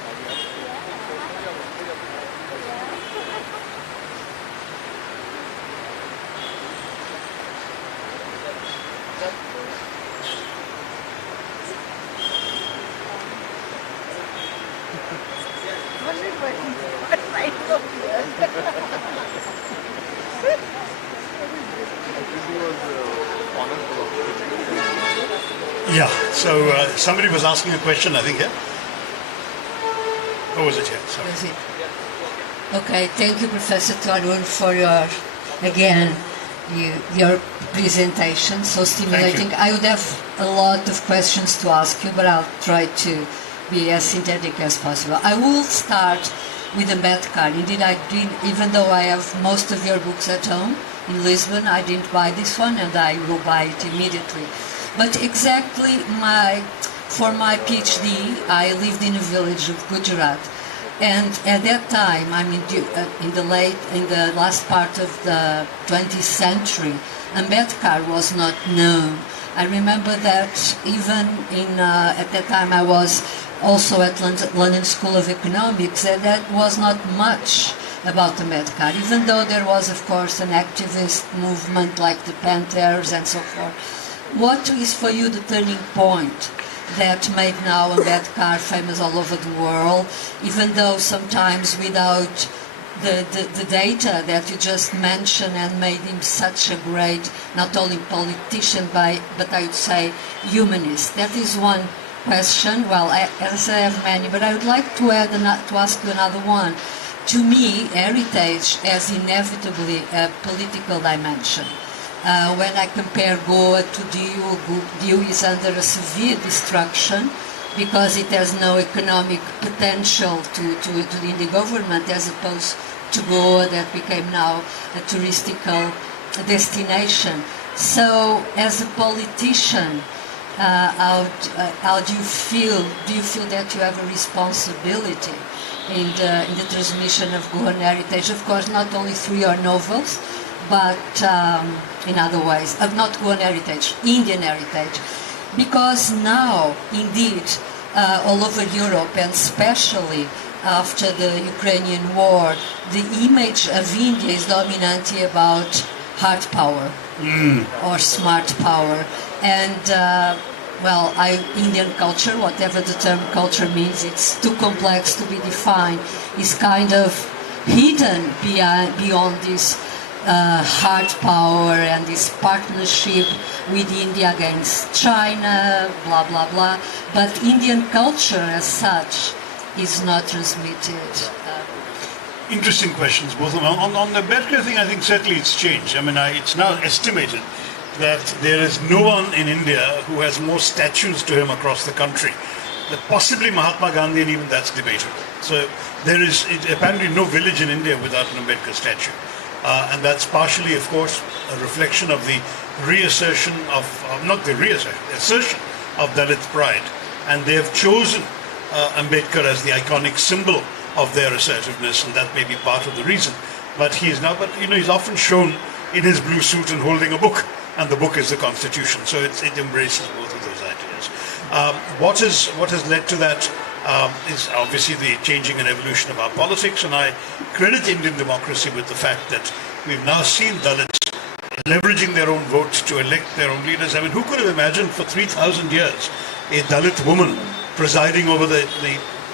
Yeah, so somebody was asking a question, I think, yeah? Or was it here? Sorry. Was it? Okay, thank you, Professor Tharoor, for your presentation, so stimulating. I would have a lot of questions to ask you, but I'll try to be as synthetic as possible. I will start with Ambedkar. Indeed, even though I have most of your books at home in Lisbon, I didn't buy this one, and I will buy it immediately. But exactly for my PhD, I lived in a village of Gujarat, and at that time, I mean, in the last part of the 20th century, Ambedkar was not known. I remember that even at that time I was also at London School of Economics, and that was not much about Ambedkar, even though there was, of course, an activist movement like the Panthers and so forth. What is for you the turning point that made now Ambedkar famous all over the world, even though sometimes without the data that you just mentioned and made him such a great, not only politician, but I would say humanist? That is one question. Well, as I have many, but I would like to ask you another one. To me, heritage has inevitably a political dimension. When I compare Goa to Diu is under a severe destruction because it has no economic potential to the government, as opposed to Goa that became now a touristical destination. So, as a politician, how do you feel? Do you feel that you have a responsibility in the transmission of Goan heritage? Of course, not only through your novels, but in other ways, not Goan heritage, Indian heritage. Because now, indeed, all over Europe, and especially after the Ukrainian war, the image of India is dominantly about hard power, or smart power. And Indian culture, whatever the term culture means, it's too complex to be defined, is kind of hidden beyond this hard power and this partnership with India against China, blah, blah, blah. But Indian culture as such is not transmitted. Interesting questions, both of them. On the Ambedkar thing, I think certainly it's changed. I mean, it's now estimated that there is no one in India who has more statues to him across the country. Possibly Mahatma Gandhi, and even that's debatable. So there is apparently no village in India without an Ambedkar statue. And that's partially, of course, a reflection of the assertion of Dalit pride. And they have chosen Ambedkar as the iconic symbol of their assertiveness, and that may be part of the reason. But he's often shown in his blue suit and holding a book, and the book is the Constitution. So it embraces both of those ideas. What has led to that is obviously the changing and evolution of our politics, and I credit Indian democracy with the fact that we've now seen Dalits leveraging their own votes to elect their own leaders. I mean, who could have imagined for 3,000 years a Dalit woman presiding over the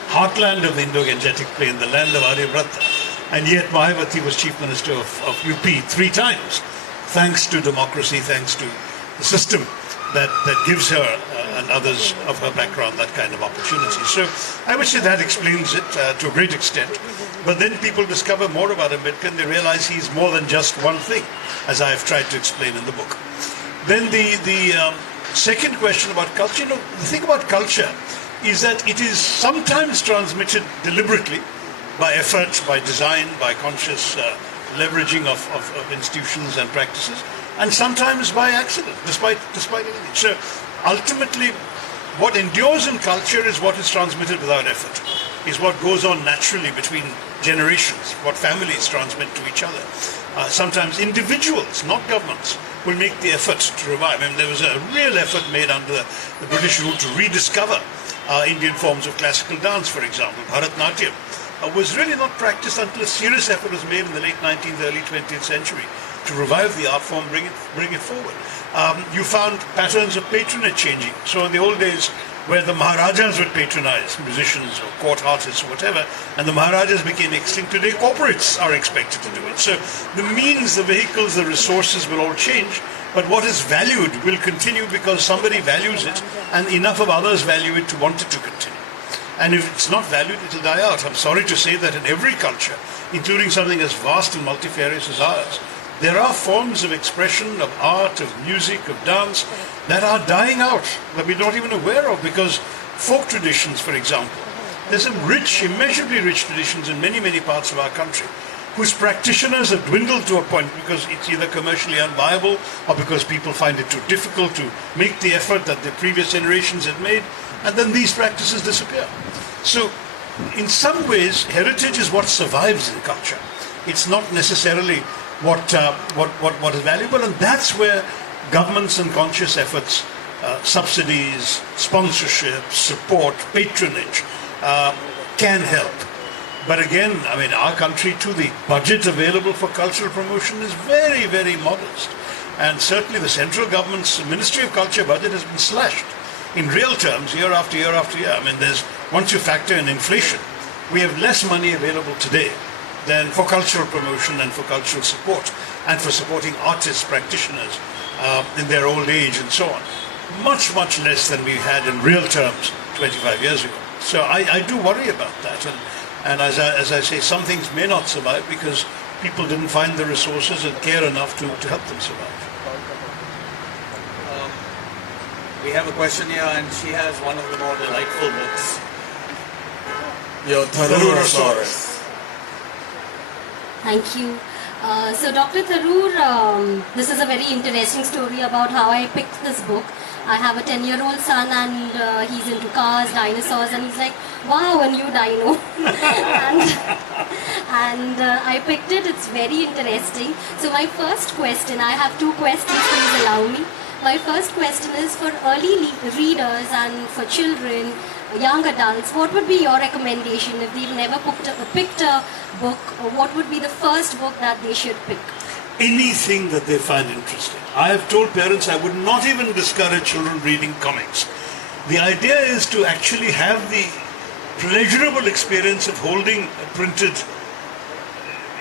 heartland of the Indo-Gangetic Plain, the land of Aryabrata? And yet Mayawati was Chief Minister of UP 3 times, thanks to democracy, thanks to the system that gives her and others of her background that kind of opportunity. So I would say that explains it to a great extent. But then people discover more about Ambedkar and they realize he's more than just one thing, as I have tried to explain in the book. Then the second question about culture, the thing about culture is that it is sometimes transmitted deliberately by effort, by design, by conscious leveraging of institutions and practices, and sometimes by accident, despite anything. So ultimately, what endures in culture is what is transmitted without effort, is what goes on naturally between generations, what families transmit to each other. Sometimes individuals, not governments, will make the effort to revive. I mean, there was a real effort made under the British rule to rediscover Indian forms of classical dance, for example. Bharatnatyam was really not practiced until a serious effort was made in the late 19th, early 20th century to revive the art form, bring it forward. You found patterns of patronage changing. So in the old days, where the Maharajas would patronize musicians or court artists or whatever, and the Maharajas became extinct, today corporates are expected to do it. So the means, the vehicles, the resources will all change, but what is valued will continue because somebody values it and enough of others value it to want it to continue. And if it's not valued, it will die out. I'm sorry to say that in every culture, including something as vast and multifarious as ours, there are forms of expression, of art, of music, of dance, that are dying out, that we're not even aware of, because folk traditions, for example, there's some rich, immeasurably rich traditions in many, many parts of our country, whose practitioners have dwindled to a point because it's either commercially unviable or because people find it too difficult to make the effort that the previous generations had made, and then these practices disappear. So, in some ways, heritage is what survives in culture. It's not necessarily what is valuable, and that's where governments and conscious efforts, subsidies, sponsorship, support, patronage can help. But again, I mean, our country too, the budget available for cultural promotion is very, very modest. And certainly the central government's Ministry of Culture budget has been slashed in real terms year after year after year. I mean, once you factor in inflation, we have less money available today than for cultural promotion and for cultural support and for supporting artists, practitioners in their old age and so on. Much, much less than we had in real terms 25 years ago. So I do worry about that. And as I say, some things may not survive because people didn't find the resources and care enough to help them survive. We have a question here, and she has one of the more delightful books. Your Tharoor. Thank you. So Dr. Tharoor, this is a very interesting story about how I picked this book. I have a 10-year-old son and he's into cars, dinosaurs, and he's like, wow, a new dino. and I picked it, it's very interesting. So my first question, I have 2 questions, please allow me. My first question is for early readers and for children, young adults, what would be your recommendation if they've never picked a book, or what would be the first book that they should pick? Anything that they find interesting. I have told parents I would not even discourage children reading comics. The idea is to actually have the pleasurable experience of holding a printed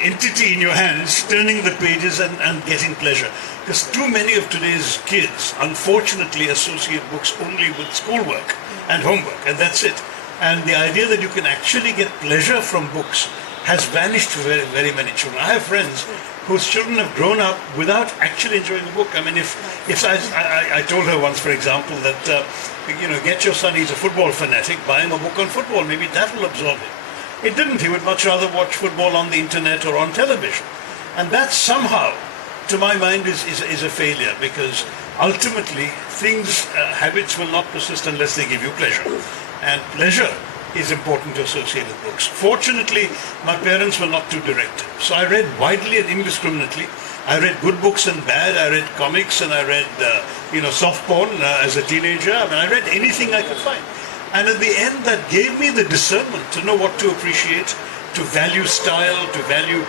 entity in your hands, turning the pages and getting pleasure. Because too many of today's kids, unfortunately, associate books only with schoolwork and homework, and that's it. And the idea that you can actually get pleasure from books has vanished for very, very many children. I have friends whose children have grown up without actually enjoying a book. I mean, if I told her once, for example, that, get your son, he's a football fanatic, buy him a book on football, maybe that will absorb him. It didn't. He would much rather watch football on the internet or on television. And that somehow, to my mind, is a failure, because ultimately habits will not persist unless they give you pleasure. And pleasure is important to associate with books. Fortunately, my parents were not too directive. So I read widely and indiscriminately. I read good books and bad. I read comics and I read, soft porn as a teenager. I mean, I read anything I could find. And at the end, that gave me the discernment to know what to appreciate, to value style, to value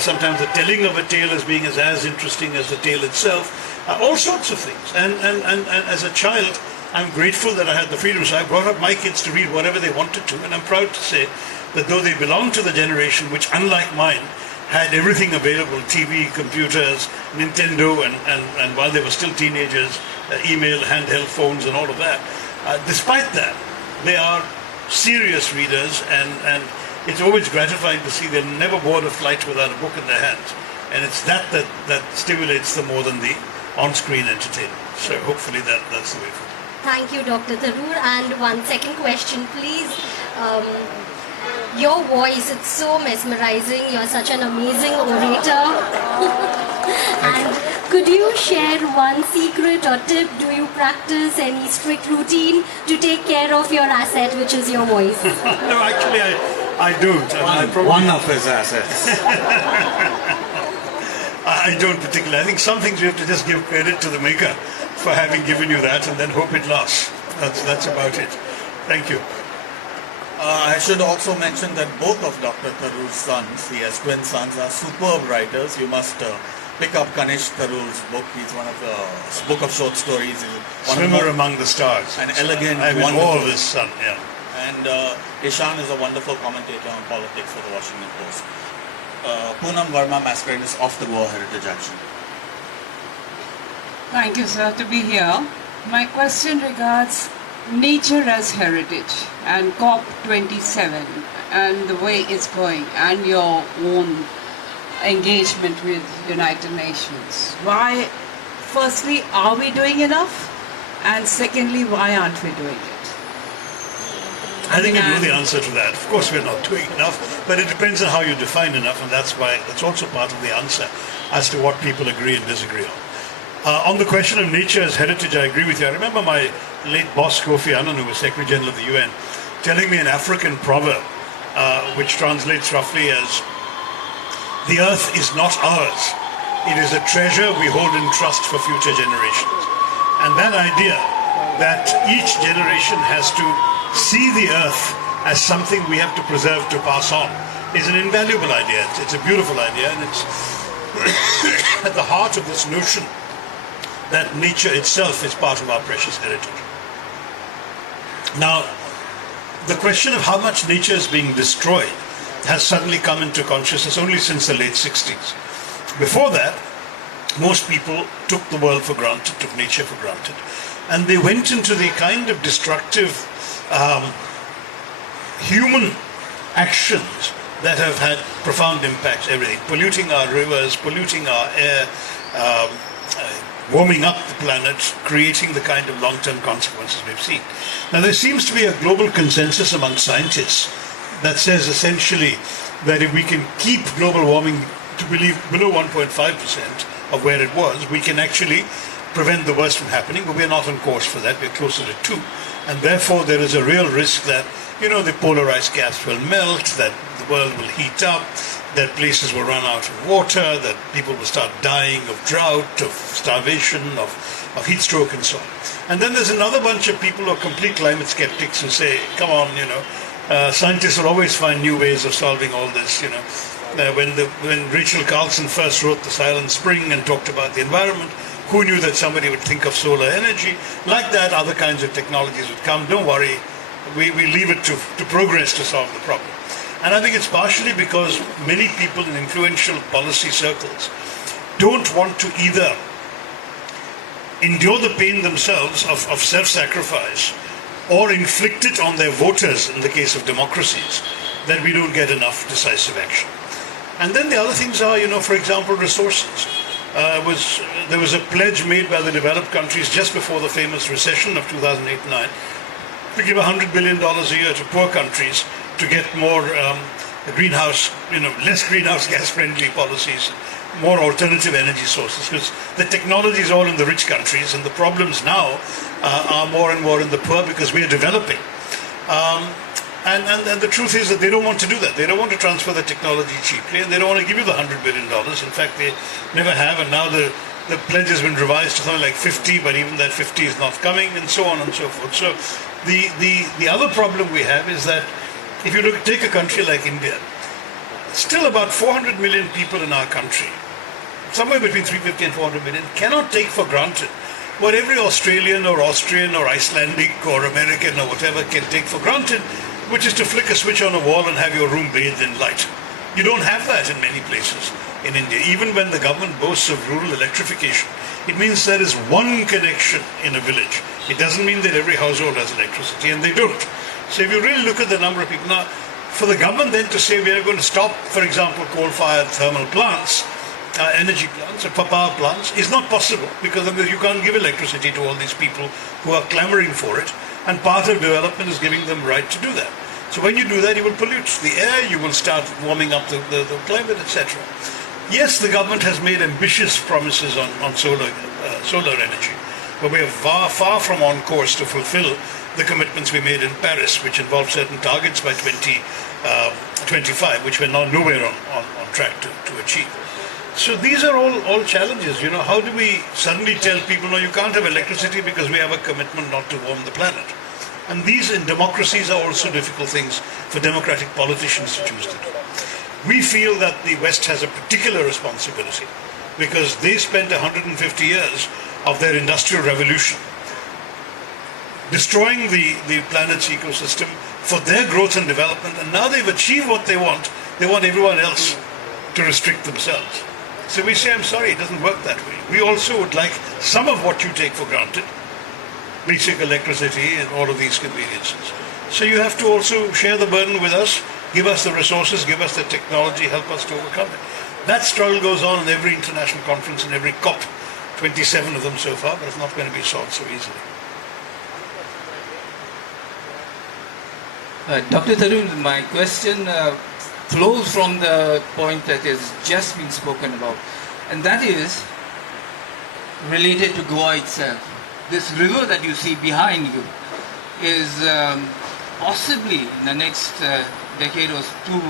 sometimes the telling of a tale as being as interesting as the tale itself, all sorts of things. And as a child, I'm grateful that I had the freedom. So I brought up my kids to read whatever they wanted to. And I'm proud to say that though they belong to the generation which, unlike mine, had everything available, TV, computers, Nintendo, and while they were still teenagers, email, handheld phones and all of that, despite that, they are serious readers, and it's always gratifying to see they're never board a flight without a book in their hands. And it's that stimulates them more than the on-screen entertainment. So hopefully that's the way forward. Thank you, Dr. Tharoor. And one second question, please. Your voice, it's so mesmerizing. You're such an amazing orator. And could you share one secret or tip? Do you practice any strict routine to take care of your asset, which is your voice? No, actually, I don't. One of his assets. I don't particularly. I think some things you have to just give credit to the maker for having given you that, and then hope it lasts. That's about it. Thank you. I should also mention that both of Dr. Tharoor's sons, he has twin sons, are superb writers. You must pick up Kanish Tharoor's book. He's one of the book of short stories. Swimmer Among the Stars. An elegant, I mean, wonderful. all of his son, yeah. And Ishan is a wonderful commentator on politics for the Washington Post. Poonam Verma Masquerade is off the Goa Heritage Action. Thank you, sir, to be here. My question regards nature as heritage and COP27 and the way it's going, and your own engagement with United Nations. Why, firstly, are we doing enough? And secondly, why aren't we doing it? I think I know the answer to that. Of course, we're not doing enough, but it depends on how you define enough, and that's also part of the answer as to what people agree and disagree on. On the question of nature as heritage, I agree with you. I remember my late boss, Kofi Annan, who was Secretary General of the UN, telling me an African proverb, which translates roughly as, "The earth is not ours. It is a treasure we hold in trust for future generations." And that idea that each generation has to see the earth as something we have to preserve, to pass on, is an invaluable idea. It's a beautiful idea, and it's at the heart of this notion that nature itself is part of our precious heritage. Now, the question of how much nature is being destroyed has suddenly come into consciousness only since the late 60s. Before that, most people took the world for granted, took nature for granted, and they went into the kind of destructive human actions that have had profound impacts, everything, polluting our rivers, polluting our air, warming up the planet, creating the kind of long-term consequences we've seen. Now, there seems to be a global consensus among scientists that says essentially that if we can keep global warming to below 1.5% of where it was, we can actually prevent the worst from happening, but we're not on course for that. We're closer to 2. And therefore, there is a real risk that, the polar ice caps will melt, that the world will heat up, that places will run out of water, that people will start dying of drought, of starvation, of heat stroke and so on. And then there's another bunch of people who are complete climate skeptics who say, come on, scientists will always find new ways of solving all this, When Rachel Carlson first wrote The Silent Spring and talked about the environment, Who knew that somebody would think of solar energy? Like that, other kinds of technologies would come. Don't worry, we leave it to progress to solve the problem. And I think it's partially because many people in influential policy circles don't want to either endure the pain themselves of self-sacrifice or inflict it on their voters in the case of democracies, that we don't get enough decisive action. And then the other things are, for example, resources. There was a pledge made by the developed countries just before the famous recession of 2008-9 to give $100 billion a year to poor countries to get more less greenhouse gas friendly policies, more alternative energy sources, because the technology is all in the rich countries and the problems now are more and more in the poor because we are developing. And the truth is that they don't want to do that. They don't want to transfer the technology cheaply, and they don't want to give you the $100 billion. In fact, they never have, and now the pledge has been revised to something like 50, but even that 50 is not coming, and so on and so forth. So the other problem we have is that if you take a country like India, still about 400 million people in our country, somewhere between 350 and 400 million, cannot take for granted what every Australian or Austrian or Icelandic or American or whatever can take for granted, which is to flick a switch on a wall and have your room bathed in light. You don't have that in many places in India. Even when the government boasts of rural electrification, it means there is one connection in a village. It doesn't mean that every household has electricity, and they don't. So if you really look at the number of people, now, for the government then to say we are going to stop, for example, coal-fired thermal plants, energy plants or power plants, is not possible, because you can't give electricity to all these people who are clamoring for it, and part of development is giving them right to do that. So when you do that, you will pollute the air, you will start warming up the climate, etc. Yes, the government has made ambitious promises on solar energy, but we are far from on course to fulfill the commitments we made in Paris, which involved certain targets by 2025, which we're now nowhere on track to achieve. So these are all challenges. How do we suddenly tell people, no, you can't have electricity because we have a commitment not to warm the planet? And these in democracies are also difficult things for democratic politicians to choose to do. We feel that the West has a particular responsibility because they spent 150 years of their industrial revolution destroying the planet's ecosystem for their growth and development, and now they've achieved what they want everyone else to restrict themselves. So we say, I'm sorry, it doesn't work that way. We also would like some of what you take for granted, basic electricity and all of these conveniences. So you have to also share the burden with us, give us the resources, give us the technology, help us to overcome it. That struggle goes on in every international conference and every COP, 27 of them so far, but it's not going to be solved so easily. Dr. Tharoor, my question flows from the point that has just been spoken about, and that is related to Goa itself. This river that you see behind you is possibly in the next decade or two,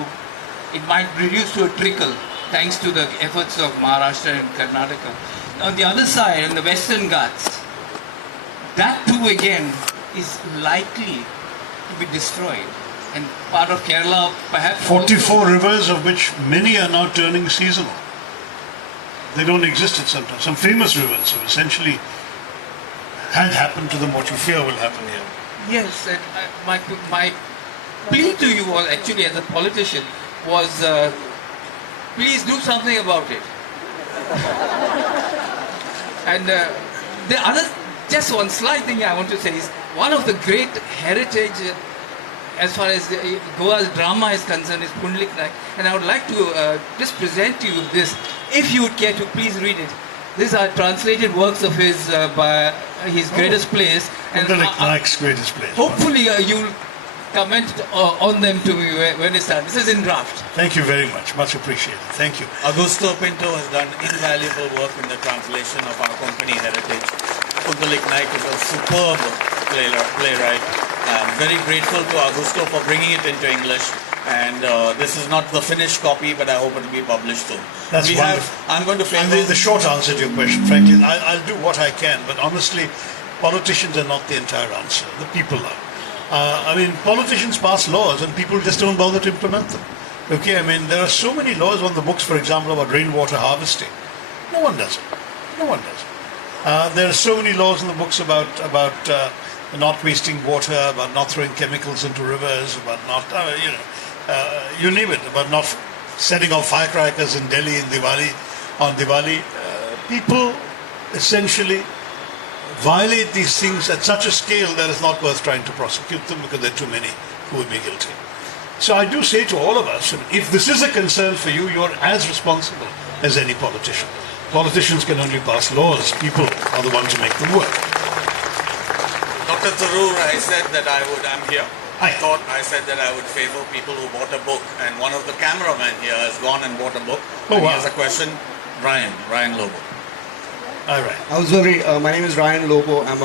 it might reduce to a trickle thanks to the efforts of Maharashtra and Karnataka. On the other side, in the Western Ghats, that too again is likely to be destroyed. And part of Kerala perhaps 44 rivers, of which many are now turning seasonal. They don't exist at some time. Some famous rivers have essentially had happened to them what you fear will happen here. Yes, and my plea to you was actually as a politician was please do something about it. And the other, just one slight thing I want to say is one of the great heritage as far as Goa's drama is concerned is Pundarik Naik, and I would like to just present to you this, if you would care to please read it. These are translated works of his by his greatest plays. Pundarik Naik's greatest plays. Hopefully you'll comment on them to me when it's done. This is in draft. Thank you very much. Much appreciated. Thank you. Augusto Pinto has done invaluable work in the translation of our Konkani heritage. Pundarik Naik is a superb playwright. I'm very grateful to Augusto for bringing it into English, and this is not the finished copy, but I hope it will be published soon. That's wonderful. I'm going to play the short answer to your question, frankly, I'll do what I can, but honestly, politicians are not the entire answer. The people are. Politicians pass laws and people just don't bother to implement them. Okay, there are so many laws on the books, for example, about rainwater harvesting. No one does it. No one does it. There are so many laws in the books about not wasting water, about not throwing chemicals into rivers, about not, you name it, about not setting off firecrackers in Delhi on Diwali. People essentially violate these things at such a scale that it's not worth trying to prosecute them because there are too many who would be guilty. So I do say to all of us, if this is a concern for you, you're as responsible as any politician. Politicians can only pass laws. People are the ones who make them work. Dr. Tharoor, I said that I'm here. Hi. I said that I would favor people who bought a book, and one of the cameramen here has gone and bought a book. Oh, and wow. He has a question. Ryan Lobo. All right. I was my name is Ryan Lobo. I'm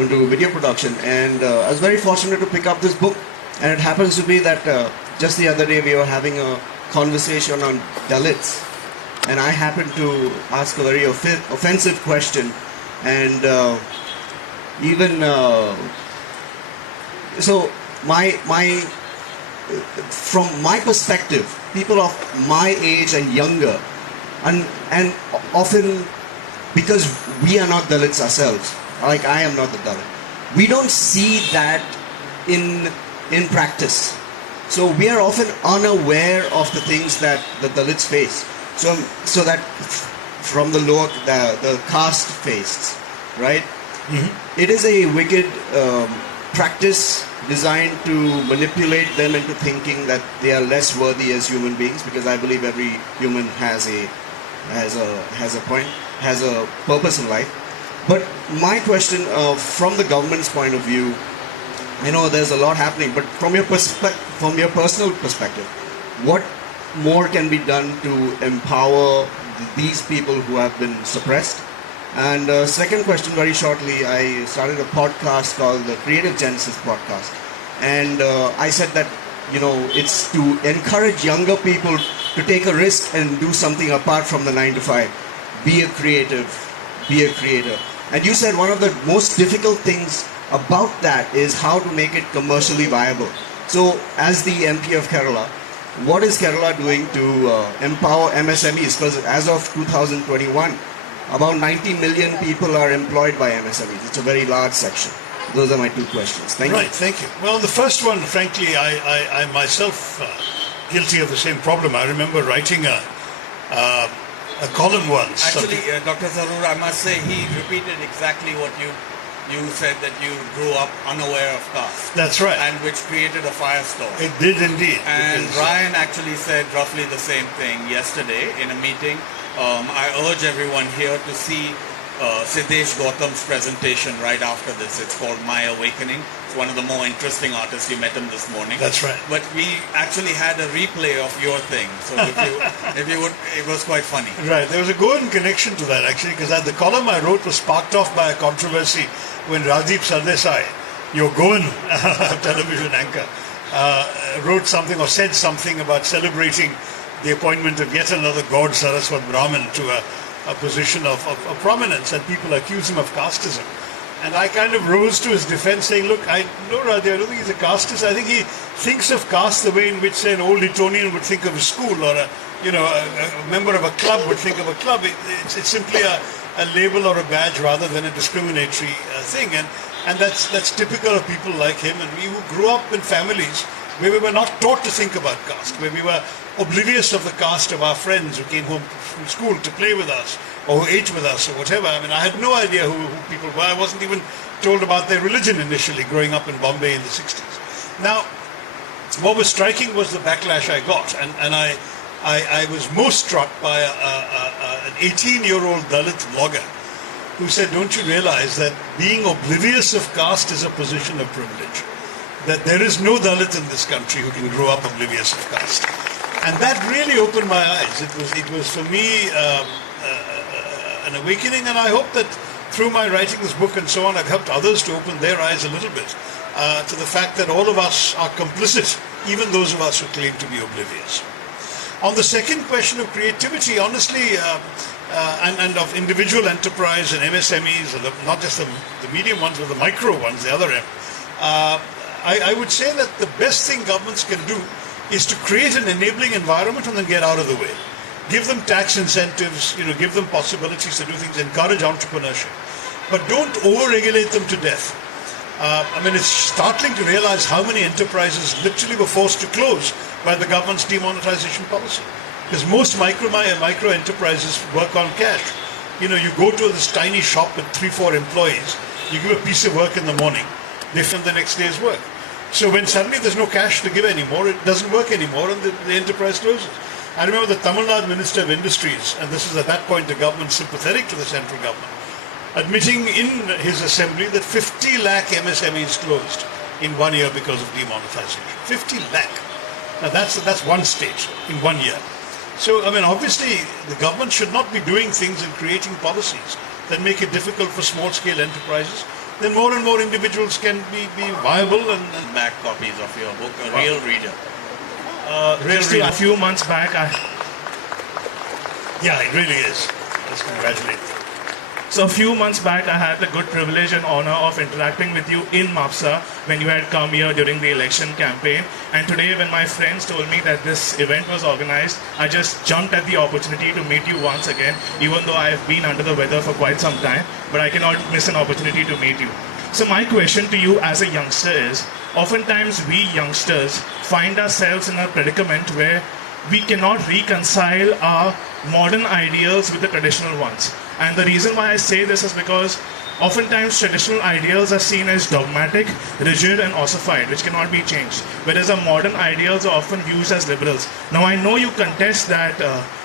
into video production, and I was very fortunate to pick up this book. And it happens to be that just the other day we were having a conversation on Dalits, and I happened to ask a very offensive question, and so from my perspective, people of my age and younger, and often because we are not Dalits ourselves, like I am not the Dalit, we don't see that in practice. So we are often unaware of the things that the Dalits face. So that from the lower, the caste faced, right? Mm-hmm. It is a wicked practice designed to manipulate them into thinking that they are less worthy as human beings, because I believe every human has a purpose in life. But my question, from the government's point of view, I know there's a lot happening, but from your personal perspective, what more can be done to empower these people who have been suppressed? And second question, very shortly, I started a podcast called the Creative Genesis Podcast, and I said that it's to encourage younger people to take a risk and do something apart from the 9 to 5. Be a creative, be a creator. And you said one of the most difficult things about that is how to make it commercially viable. So, as the MP of Kerala, what is Kerala doing to empower MSMEs? Because as of 2021, about 90 million people are employed by MSMEs. It's a very large section. Those are my two questions. Thank you. Right, thank you. Well, the first one, frankly, I myself guilty of the same problem. I remember writing a column once. Actually, Dr. Tharoor, I must say he repeated exactly what you said, that you grew up unaware of caste. That's right. And which created a firestorm. It did indeed. And Ryan actually said roughly the same thing yesterday in a meeting. I urge everyone here to see Siddesh Gautam's presentation right after this. It's called My Awakening. It's one of the more interesting artists. You met him this morning. That's right. But we actually had a replay of your thing. So if you would, it was quite funny. Right. There was a Goan connection to that, actually, because the column I wrote was sparked off by a controversy when Rajiv Sardesai, your Goan television anchor, wrote something or said something about celebrating the appointment of yet another god, Saraswat Brahmin, to a position of prominence, and people accuse him of casteism. And I kind of rose to his defense, saying, look, I don't think he's a casteist. I think he thinks of caste the way in which, say, an old Etonian would think of a school, or a member of a club would think of a club. It's simply a label or a badge rather than a discriminatory thing. And that's typical of people like him, and we who grew up in families where we were not taught to think about caste, where we were oblivious of the caste of our friends who came home from school to play with us or who ate with us or whatever. I mean, I had no idea who people were. I wasn't even told about their religion initially growing up in Bombay in the 60s. Now, what was striking was the backlash I got, and I was most struck by an 18-year-old Dalit blogger who said, don't you realize that being oblivious of caste is a position of privilege? That there is no Dalit in this country who can grow up oblivious of caste. And that really opened my eyes. It was for me an awakening, and I hope that through my writing this book and so on, I've helped others to open their eyes a little bit to the fact that all of us are complicit, even those of us who claim to be oblivious. On the second question of creativity, honestly, and of individual enterprise and MSMEs, not just the medium ones, but the micro ones, the other end, I would say that the best thing governments can do is to create an enabling environment and then get out of the way. give them tax incentives, give them possibilities to do things, encourage entrepreneurship. But don't over-regulate them to death. It's startling to realize how many enterprises literally were forced to close by the government's demonetization policy. Because most micro enterprises work on cash. You go to this tiny shop with 3-4 employees, you give a piece of work in the morning, they film the next day's work. So when suddenly there's no cash to give anymore, it doesn't work anymore and the enterprise closes. I remember the Tamil Nadu Minister of Industries, and this was at that point the government sympathetic to the central government, admitting in his assembly that 50 lakh MSMEs closed in 1 year because of demonetization. 50 lakh. Now that's one state in 1 year. So, obviously the government should not be doing things and creating policies that make it difficult for small-scale enterprises. Then more and more individuals can be viable and back copies of your book, a real reader. A few months back, yeah, it really is. Let's congratulate you. So a few months back, I had the good privilege and honor of interacting with you in Mapsa when you had come here during the election campaign. And today, when my friends told me that this event was organized, I just jumped at the opportunity to meet you once again, even though I have been under the weather for quite some time, but I cannot miss an opportunity to meet you. So my question to you as a youngster is, oftentimes we youngsters find ourselves in a predicament where we cannot reconcile our modern ideals with the traditional ones. And the reason why I say this is because oftentimes traditional ideals are seen as dogmatic, rigid and ossified, which cannot be changed, whereas our modern ideals are often viewed as liberals. Now I know you contest that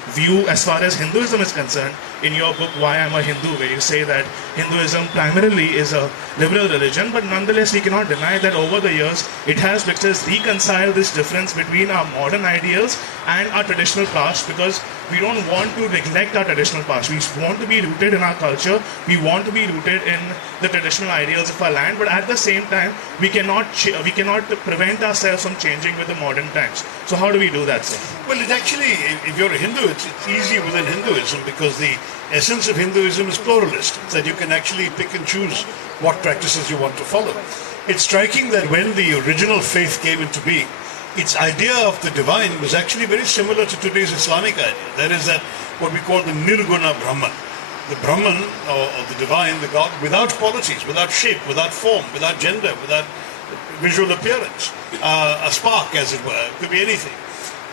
view as far as Hinduism is concerned in your book Why I'm a Hindu, where you say that Hinduism primarily is a liberal religion, but nonetheless we cannot deny that over the years it has helped us reconcile this difference between our modern ideals and our traditional past, because we don't want to neglect our traditional past. We want to be rooted in our culture, we want to be rooted in the traditional ideals of our land, but at the same time we cannot prevent ourselves from changing with the modern times. So how do we do that, sir? Well, it actually, if you're a Hindu, it's easy within Hinduism, because the essence of Hinduism is pluralist, that you can actually pick and choose what practices you want to follow. It's striking that when the original faith came into being, its idea of the divine was actually very similar to today's Islamic idea. That is that what we call the Nirguna Brahman. The Brahman, or the divine, the God, without qualities, without shape, without form, without gender, without visual appearance. A spark, as it were, it could be anything.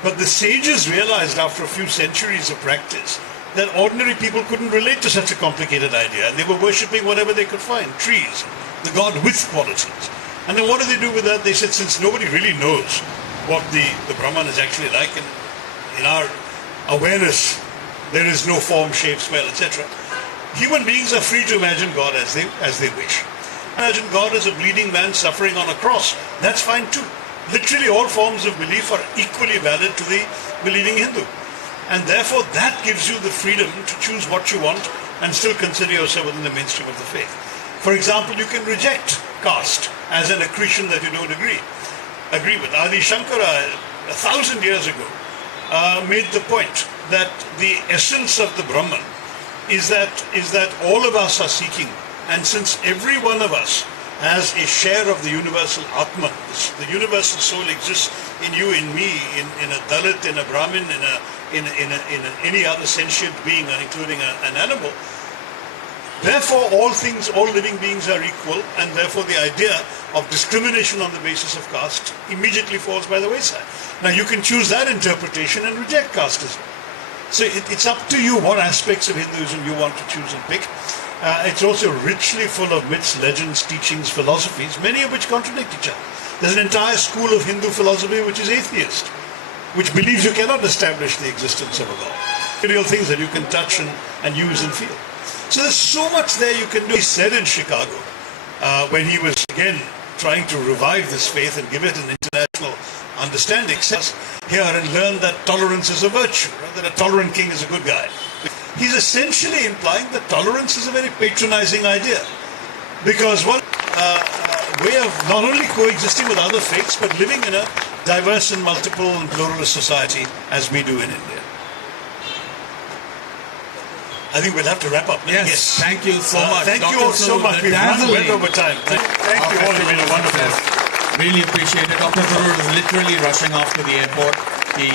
But the sages realized after a few centuries of practice that ordinary people couldn't relate to such a complicated idea, and they were worshipping whatever they could find, trees, the God with qualities. And then what do they do with that? They said, since nobody really knows what the Brahman is actually like, and in our awareness there is no form, shape, smell, etc., human beings are free to imagine God as they wish. Imagine God as a bleeding man suffering on a cross. That's fine too. Literally all forms of belief are equally valid to the believing Hindu. And therefore that gives you the freedom to choose what you want and still consider yourself within the mainstream of the faith. For example, you can reject caste as an accretion that you don't agree with. Adi Shankara, 1,000 years ago, made the point that the essence of the Brahman is that all of us are seeking, and since every one of us has a share of the universal Atman, the universal soul exists in you, in me, in a Dalit, in a Brahmin, in any other sentient being, including an animal. Therefore, all living beings are equal, and therefore the idea of discrimination on the basis of caste immediately falls by the wayside. Now, you can choose that interpretation and reject casteism. So it's up to you what aspects of Hinduism you want to choose and pick. It's also richly full of myths, legends, teachings, philosophies, many of which contradict each other. There's an entire school of Hindu philosophy which is atheist, which believes you cannot establish the existence of a God. Real things that you can touch and use and feel. So there's so much there you can do. He said in Chicago, when he was again trying to revive this faith and give it an international understanding, here and learn that tolerance is a virtue, right? That a tolerant king is a good guy. He's essentially implying that tolerance is a very patronizing idea, because one way of not only coexisting with other faiths, but living in a diverse and multiple and pluralist society as we do in India. I think we'll have to wrap up. Yes. Thank you so much. Thank you all so much. We've run well over time. Thank you all. It's been a wonderful. Really appreciate it. Dr. Tharoor is literally rushing off to the airport. He